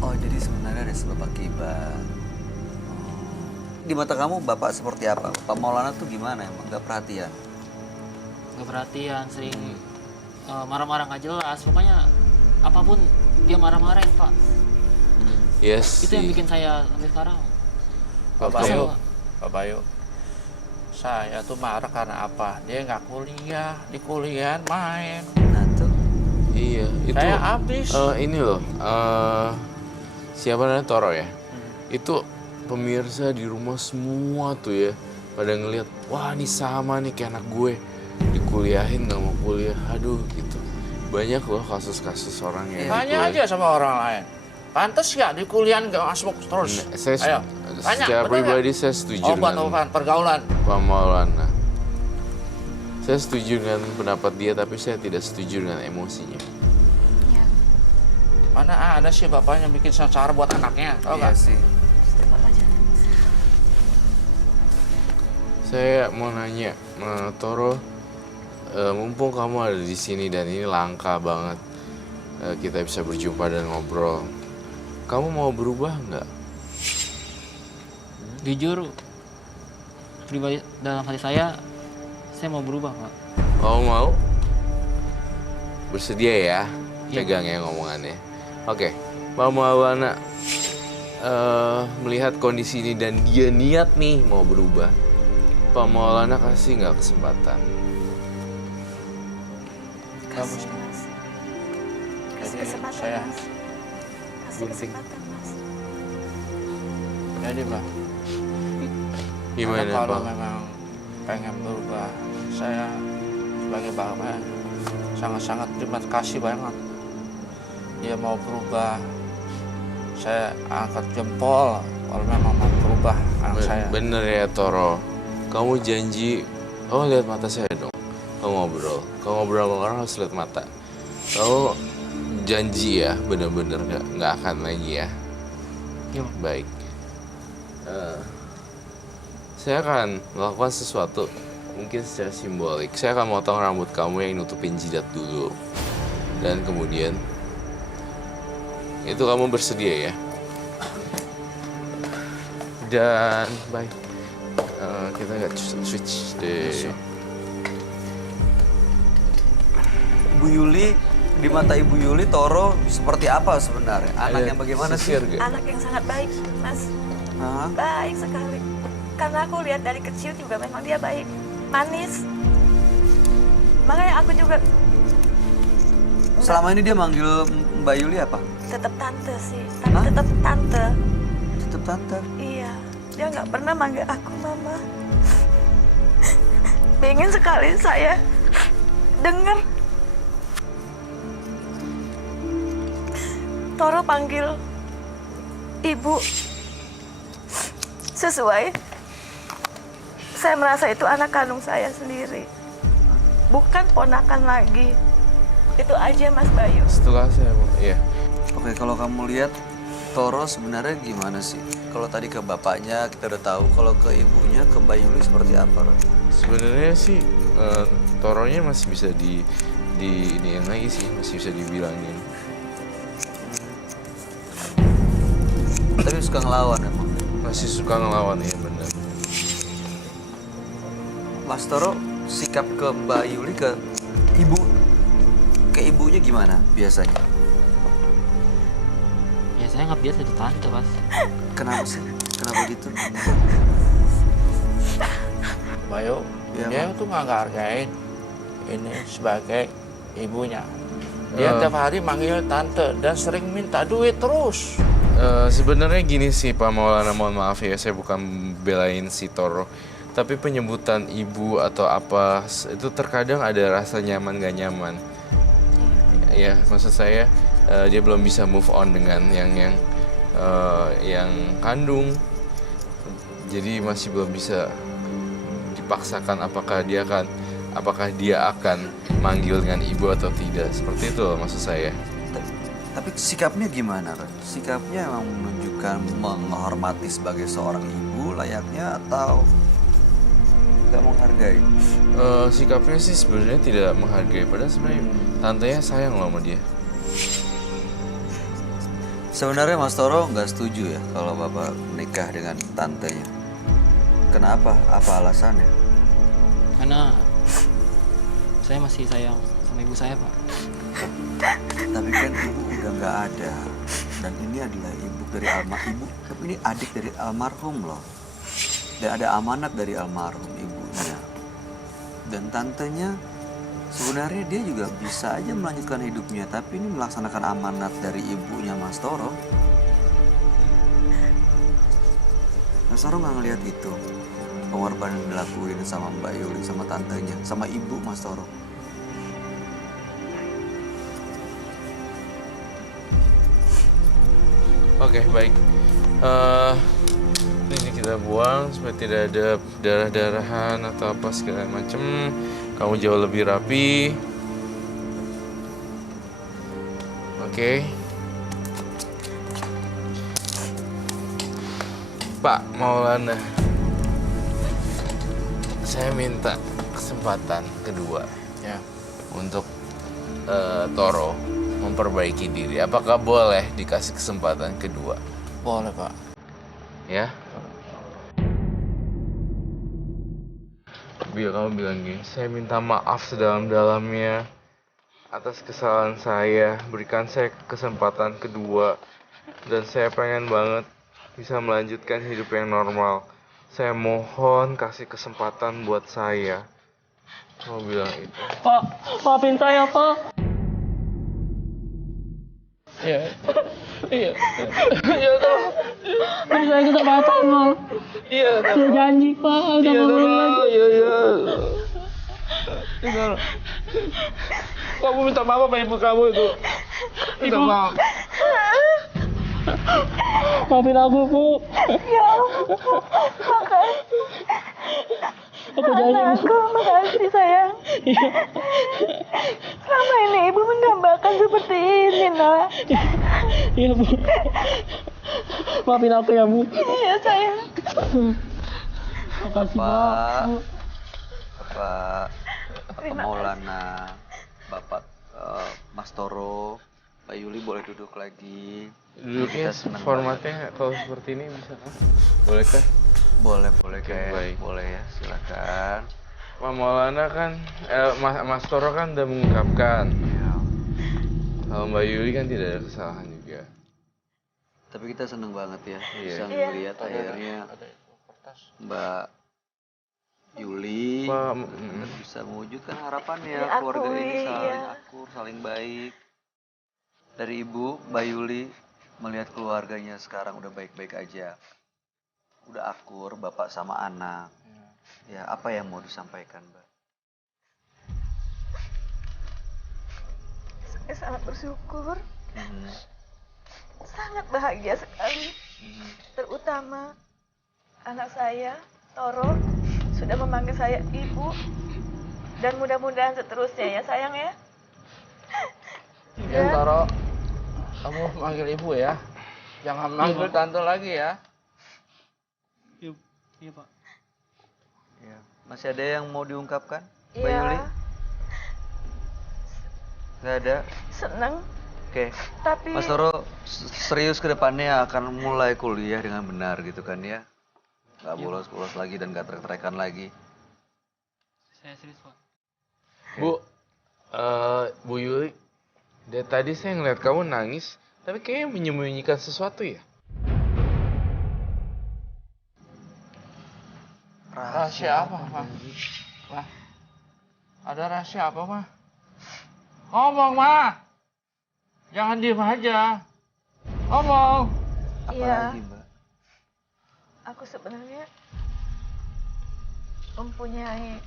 Oh, jadi sebenarnya ada sebab akibat. Di mata kamu bapak seperti apa? Pak Maulana tuh gimana emang? Gak perhatian? Nggak perhatian, sering marah-marah nggak jelas. Pokoknya apapun dia marah-marahin Pak. Yes. Itu yang bikin saya sampai sekarang. Pak kesel, Bayu, Pak. Pak Bayu, saya tuh marah karena apa? Dia nggak kuliah, di kuliah main. Nah tuh. Iya, itu Saya habis. ini loh, siapa namanya Toro ya? Itu pemirsa di rumah semua tuh ya, pada ngelihat, wah ini sama nih kayak anak gue, dikuliahin nggak mau kuliah, aduh gitu. Banyak loh kasus-kasus orang yang Tanya aja sama orang lain. Pantes nggak di kuliah nggak masuk terus? Saya Ayo, tanya. secara bener pribadi nggak? saya setuju Obat-obatan pergaulan. Pak Maulana. Saya setuju dengan pendapat dia, tapi saya tidak setuju dengan emosinya. Ya. Mana ada sih bapaknya bikin secara buat anaknya, tau Iya nggak? sih. Saya mau nanya, Toro, mumpung kamu ada di sini dan ini langka banget kita bisa berjumpa dan ngobrol. Kamu mau berubah nggak? Jujur, pribadi dalam hati saya mau berubah Pak. Kamu mau? Bersedia ya? Iya. Pegang ya ngomongannya. Oke, Pak Maulana melihat kondisi ini dan dia niat nih mau berubah. Pak Maulana kasih nggak kesempatan? Bagus. Mas. Kasih Jadi kesempatan saya Mas. Kasih gunting. kesempatan Mas. jadi Pak. Gimana Karena kalau Pak? memang pengen berubah, saya sebagai bapak sangat-sangat terima kasih banget. Dia mau berubah, saya angkat jempol kalau memang mau berubah anak saya. Bener ya Toro, kamu janji, kamu lihat mata saya dong. Kamu ngobrol sama orang harus lihat mata. Kamu janji ya, bener-bener nggak akan lagi ya. Iya. Baik. Saya akan melakukan sesuatu mungkin secara simbolik. Saya akan motong rambut kamu yang nutupin jidat dulu. Dan kemudian itu kamu bersedia ya. Dan baik. Kita nggak switch deh. Ibu Yuli, di mata Ibu Yuli, Toro seperti apa sebenarnya? Anak yang bagaimana sih? Anak yang sangat baik, Mas. Hah? Baik sekali. Karena aku lihat dari kecil juga memang dia baik, manis. Makanya aku juga Selama ini dia manggil Mbak Yuli apa? tetap tante sih, Hah? tetap tante. Tetap tante. Iya, dia nggak pernah manggil aku mama. Pengen sekali saya dengar Toro panggil ibu sesuai. Saya merasa itu anak kandung saya sendiri, bukan ponakan lagi. Itu aja Mas Bayu. Setelah saya, ya. Oke, kalau kamu lihat Toro sebenarnya gimana sih? Kalau tadi ke bapaknya kita udah tahu, kalau ke ibunya, ke Mbak Yuli seperti apa, Roy? Sebenarnya sih Toronya masih bisa di iniin lagi sih, masih bisa dibilangin. Tapi suka ngelawan emang. Masih suka ngelawan, ya benar. Mas Toro sikap ke Mbak Yuli ke ibunya gimana biasanya? Ya saya nggak biasa di tante pas. Kenapa sih? Kenapa gitu? Bayu, Iya, dia Bang. tuh nggak hargain ini sebagai ibunya. Dia tiap hari manggil tante dan sering minta duit terus. Sebenarnya gini sih Pak Maulana, mohon maaf ya, saya bukan belain si Toro. Tapi penyebutan ibu atau apa itu terkadang ada rasa nyaman gak nyaman. Ya, maksud saya dia belum bisa move on dengan yang kandung. Jadi masih belum bisa dipaksakan apakah dia akan manggil dengan ibu atau tidak. Seperti itu loh maksud saya. Tapi sikapnya gimana, Roy? Sikapnya emang menunjukkan menghormati sebagai seorang ibu layaknya atau nggak menghargai? Sikapnya sih sebenarnya tidak menghargai, padahal sebenarnya tantenya sayang loh sama dia. Sebenarnya Mas Toro nggak setuju ya kalau Bapak menikah dengan tantenya. Kenapa? Apa alasannya? Karena saya masih sayang sama ibu saya, Pak. Tapi kan ibu udah nggak ada. Dan ini adalah ibu, tapi ini adik dari almarhum loh. Dan ada amanat dari almarhum ibunya. Dan tantenya sebenarnya dia juga bisa aja melanjutkan hidupnya, tapi ini melaksanakan amanat dari ibunya Mas Toro. Mas Toro nggak ngelihat itu, pengorbanan yang dilakuin sama Mbak Yuli, sama tantenya, sama ibu Mas Toro. Oke, baik. Ini kita buang supaya tidak ada darah-darahan atau apa segala macem. Kamu jauh lebih rapi. Oke. Pak Maulana, saya minta kesempatan kedua ya untuk Toro memperbaiki diri. Apakah boleh dikasih kesempatan kedua? Boleh, Pak. Ya. Biar kamu bilang gini, saya minta maaf sedalam-dalamnya atas kesalahan saya. Berikan saya kesempatan kedua. Dan saya pengen banget bisa melanjutkan hidup yang normal. Saya mohon kasih kesempatan buat saya. Kamu bilang itu. Pak, maafin saya, Pak. Iya. Iya. Iya, Pak. Beri saya kesempatan, Pak. Iya. Saya janji, Pak. Udah mau lagi. Iya. Kamu minta maaf sama ibu kamu itu. Minta maaf. Maafin aku, Bu. Ya Allah, makasih. Aku janji, Bu. Anakku, makasih sayang. Selama ini ibu mendambakan seperti ini, nak. Iya, Bu. Maafin aku ya, Bu. Iya sayang. Makasih, Pak, Bu. Bapak Maulana, Bapak Mas Toro, Mbak Yuli boleh duduk lagi. Duduknya Kita senang formatnya kalau seperti ini bisa kan? Boleh kan? Boleh Oke, kayak baik. boleh ya, silakan. Pak Maulana kan, Mas Toro kan udah mengungkapkan. Ya. Kalau Mbak Yuli kan tidak ada kesalahan juga. Tapi kita seneng banget ya Iya. bisa Iya. melihat akhirnya Mbak Yuli Pak, benar-benar bisa mewujudkan harapannya Diakui, keluarga ini saling iya. akur, saling baik. Dari ibu Mbak Yuli melihat keluarganya sekarang udah baik-baik aja, udah akur bapak sama anak. Ya apa yang mau disampaikan, Mbak? Saya sangat bersyukur, sangat bahagia sekali. Terutama anak saya, Toro, sudah memanggil saya ibu. Dan mudah-mudahan seterusnya ya sayang ya. Ya, Toro, kamu manggil ibu ya. Jangan manggil tante lagi ya. Iya Pak. Ya. Masih ada yang mau diungkapkan, Mbak Iya. Yuli? Nggak ada? Seneng, Oke. tapi Mas Toro serius ke depannya akan mulai kuliah dengan benar gitu kan ya? Nggak bolos-bolos lagi dan nggak trek-trekan lagi. Saya serius Pak. Bu, Bu Yuli, dari tadi saya ngeliat kamu nangis, tapi kayaknya menyembunyikan sesuatu ya? Rahasia apa, Ma? Ma, ada rahasia apa, Ma? Ngomong, Ma. Jangan diem aja. Ngomong. iya, Apalagi Mbak? aku sebenarnya mempunyai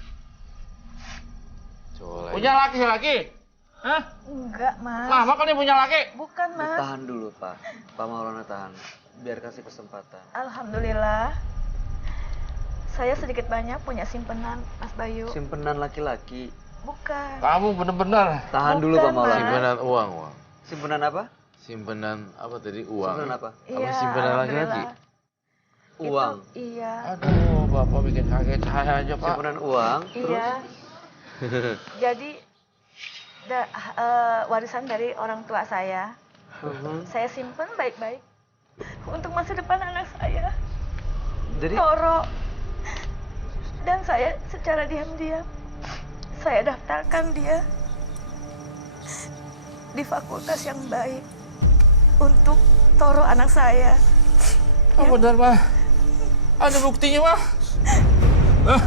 Coba Punya laki-laki? Hah? enggak, Mas. Mama kan yang punya laki? Bukan, Mas. Tahan dulu Pak. Pak Maulana tahan. Biar kasih kesempatan. Alhamdulillah. Saya sedikit banyak punya simpenan, Mas Bayu. Simpenan laki-laki. Bukan. Kamu bener-bener. Tahan dulu Bukan, Pak Maulana. Mas. Simpenan uang. Simpenan apa? Simpenan apa tadi? Uang. Simpenan apa? Iya, simpenan laki-laki? alhamdulillah. Uang. Iya. Aduh, Bapak bikin kaget saya aja, Pak. Simpenan uang. Iya. Jadi warisan dari orang tua saya. Saya simpen baik-baik untuk masa depan anak saya. Jadi Toro. Dan saya secara diam-diam saya daftarkan dia di fakultas yang baik untuk Toro anak saya. Oh, benar, Ma. Ada buktinya, Ma. Hah?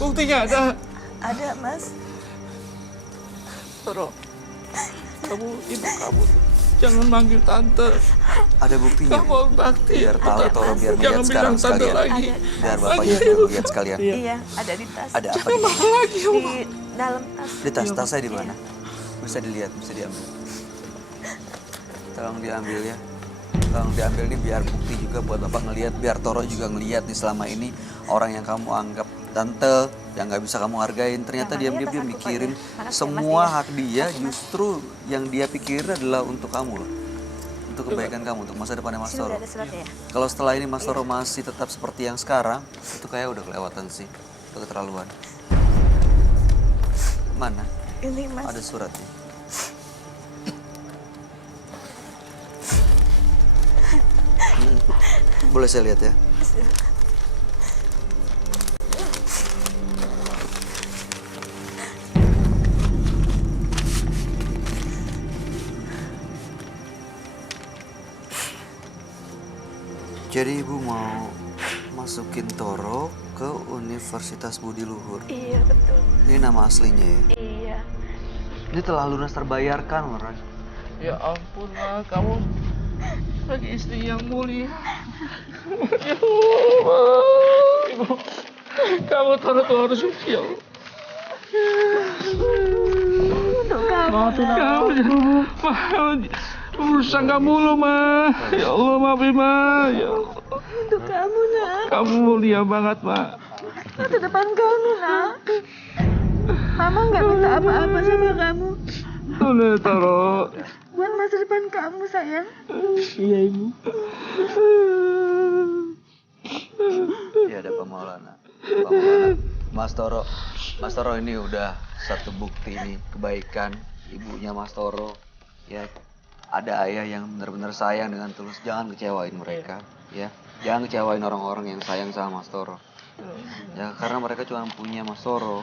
Buktinya ada. Ada, Mas. Toro, ibu kamu jangan manggil tante. ada buktinya. Kamu bakti. Biar tahu Toro biar Jangan melihat sekarang bilang tante sekalian. lagi. Biar bapaknya juga lihat sekalian. Iya, ada di tas. Ada apa di Mahal lagi, Di dalam tas. Di tas saya di mana? Bisa dilihat, bisa diambil. Tolong diambil ya. Tolong diambil nih biar bukti juga buat Bapak ngelihat, biar Toro juga ngelihat nih selama ini orang yang kamu anggap tante yang nggak bisa kamu hargain ternyata Nah, diam-diam dia makanya tas aku kok mikirin ya. Makasih ya, semua Mas, ya. hak dia Makasih, Mas. justru yang dia pikirin adalah untuk kamu loh. Untuk kebaikan kamu, untuk masa depannya Mas Sini Toro. udah ada suratnya ya. Kalau setelah ini Mas Toro masih tetap seperti yang sekarang, itu kayak udah kelewatan sih. Itu keterlaluan. Mana? Ini, Mas. Ada suratnya. Boleh saya lihat ya? Jadi ibu mau masukin Toro ke Universitas Budi Luhur. Iya, betul. Ini nama aslinya ya? Iya. Ini telah lunas terbayarkan loh, Ran. Ya ampun, Ma. Kamu lagi istri yang mulia. Ya Allah, Ibu. Kamu tuh harus suci, ya Allah. Maafin aku. Kamu urusan kamu loh, Ma. Ya Allah, maafin, Ma. Ya Allah. Untuk kamu, Nak. Kamu mulia banget, Ma. Masa depan kamu, Nak. Mama nggak minta apa-apa sama kamu. Boleh, Toro. Buat masa depan kamu, sayang. Iya, Ibu. Iya ada Pak Maulana. Pak Maulana. Mas Toro ini udah satu bukti nih kebaikan ibunya Mas Toro. Ya, ada ayah yang benar-benar sayang dengan tulus. Jangan kecewain mereka, ya. Jangan kecewain orang-orang yang sayang sama Mas Toro. Ya, karena mereka cuma punya Mas Toro.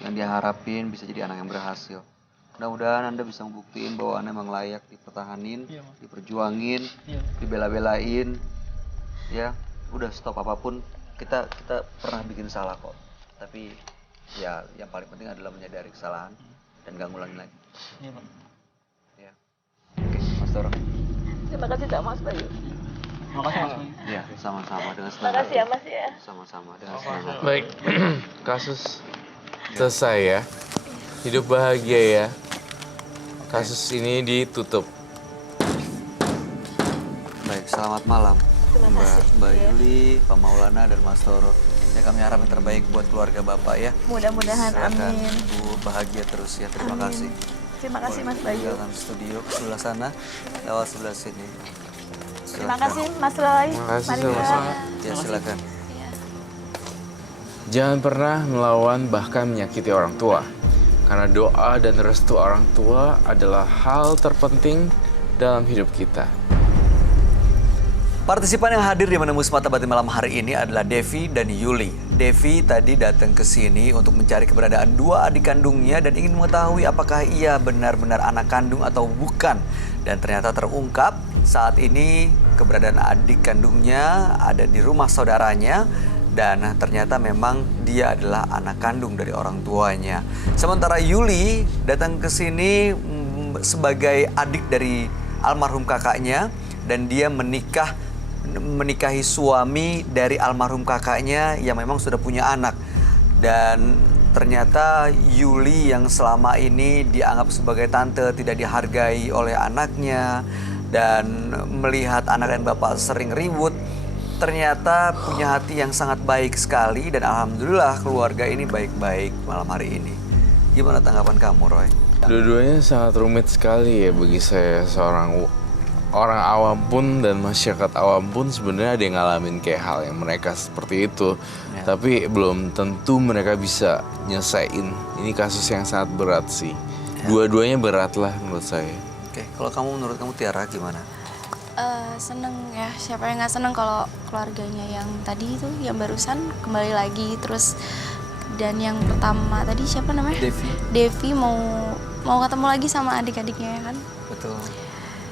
Yang dia harapin bisa jadi anak yang berhasil. Mudah-mudahan Anda bisa membuktiin bahwa Anda memang layak dipertahanin, diperjuangin, dibela-belain. Ya, udah stop apapun. Kita pernah bikin salah kok. Tapi ya yang paling penting adalah menyadari kesalahan dan gak ngulangin lagi. Iya Pak. Ya. Oke, Mas Toro. Terima kasih, Kak Mas Bayu. Terima kasih Mas Bayu. Ya, sama-sama dengan senang Terima kasih ya, hati. Mas ya. Sama-sama dengan senang hati. Baik, kasus selesai ya. Hidup bahagia ya. Kasus ini ditutup. Baik, selamat malam Mbak Yuli, Pak Maulana, dan Mas Toro. Ya, kami harap yang terbaik buat keluarga Bapak ya. Mudah-mudahan, Silakan amin. Ibu bahagia terus ya. Terima kasih. Terima kasih Mas Bayu. Tinggalkan studio ke sebelah sana, lewat sebelah sini. Terima kasih Mas Roy. Terima kasih Mari sama-sama. Ya, silakan. Jangan pernah melawan bahkan menyakiti orang tua. Karena doa dan restu orang tua adalah hal terpenting dalam hidup kita. Partisipan yang hadir di Menembus Mata Batin malam hari ini adalah Devi dan Yuli. Devi tadi datang ke sini untuk mencari keberadaan dua adik kandungnya dan ingin mengetahui apakah ia benar-benar anak kandung atau bukan. Dan ternyata terungkap saat ini keberadaan adik kandungnya ada di rumah saudaranya dan ternyata memang dia adalah anak kandung dari orang tuanya. Sementara Yuli datang ke sini sebagai adik dari almarhum kakaknya dan dia menikahi suami dari almarhum kakaknya yang memang sudah punya anak. Dan ternyata Yuli yang selama ini dianggap sebagai tante tidak dihargai oleh anaknya dan melihat anak dan bapak sering ribut, ternyata punya hati yang sangat baik sekali dan alhamdulillah keluarga ini baik-baik malam hari ini. Gimana tanggapan kamu, Roy? Dua-duanya sangat rumit sekali ya bagi saya, seorang orang awam pun dan masyarakat awam pun sebenarnya ada yang ngalamin kayak hal yang mereka seperti itu. Ya. Tapi belum tentu mereka bisa nyesain. Ini kasus yang sangat berat sih. Ya. Dua-duanya berat lah menurut saya. Oke, kalau menurut kamu Tiara gimana? Seneng ya, siapa yang nggak seneng kalau keluarganya yang tadi itu yang barusan kembali lagi, terus dan yang pertama tadi siapa namanya? Devi mau ketemu lagi sama adik-adiknya ya kan? Betul.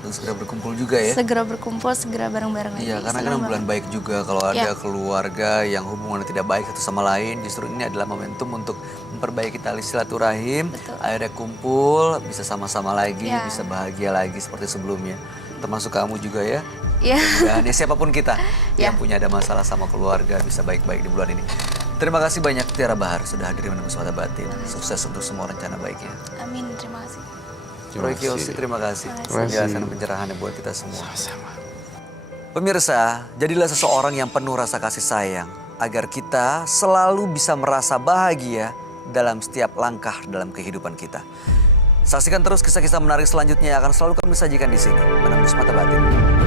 Dan segera berkumpul juga ya? Segera berkumpul, segera bareng-bareng lagi. Iya, karena Seneng kan bulan banget. baik juga kalau ada Ya. keluarga yang hubungannya tidak baik satu sama lain. Justru ini adalah momentum untuk memperbaiki tali silaturahim. Betul. Akhirnya kumpul, bisa sama-sama lagi, Ya. bisa bahagia lagi seperti sebelumnya. Termasuk kamu juga ya. Iya. Dan ya siapapun kita Ya. yang punya ada masalah sama keluarga bisa baik-baik di bulan ini. Terima kasih banyak Tiara Bahar sudah hadir di Menembus Mata Batin. Sukses untuk semua rencana baiknya. Amin, terima kasih. Roy Kiyoshi, terima kasih. Terima kasih. Penjelasan dan pencerahannya buat kita semua. Sama-sama. Pemirsa, jadilah seseorang yang penuh rasa kasih sayang agar kita selalu bisa merasa bahagia dalam setiap langkah dalam kehidupan kita. Saksikan terus kisah-kisah menarik selanjutnya yang akan selalu kami sajikan di sini, Menembus Mata Batin.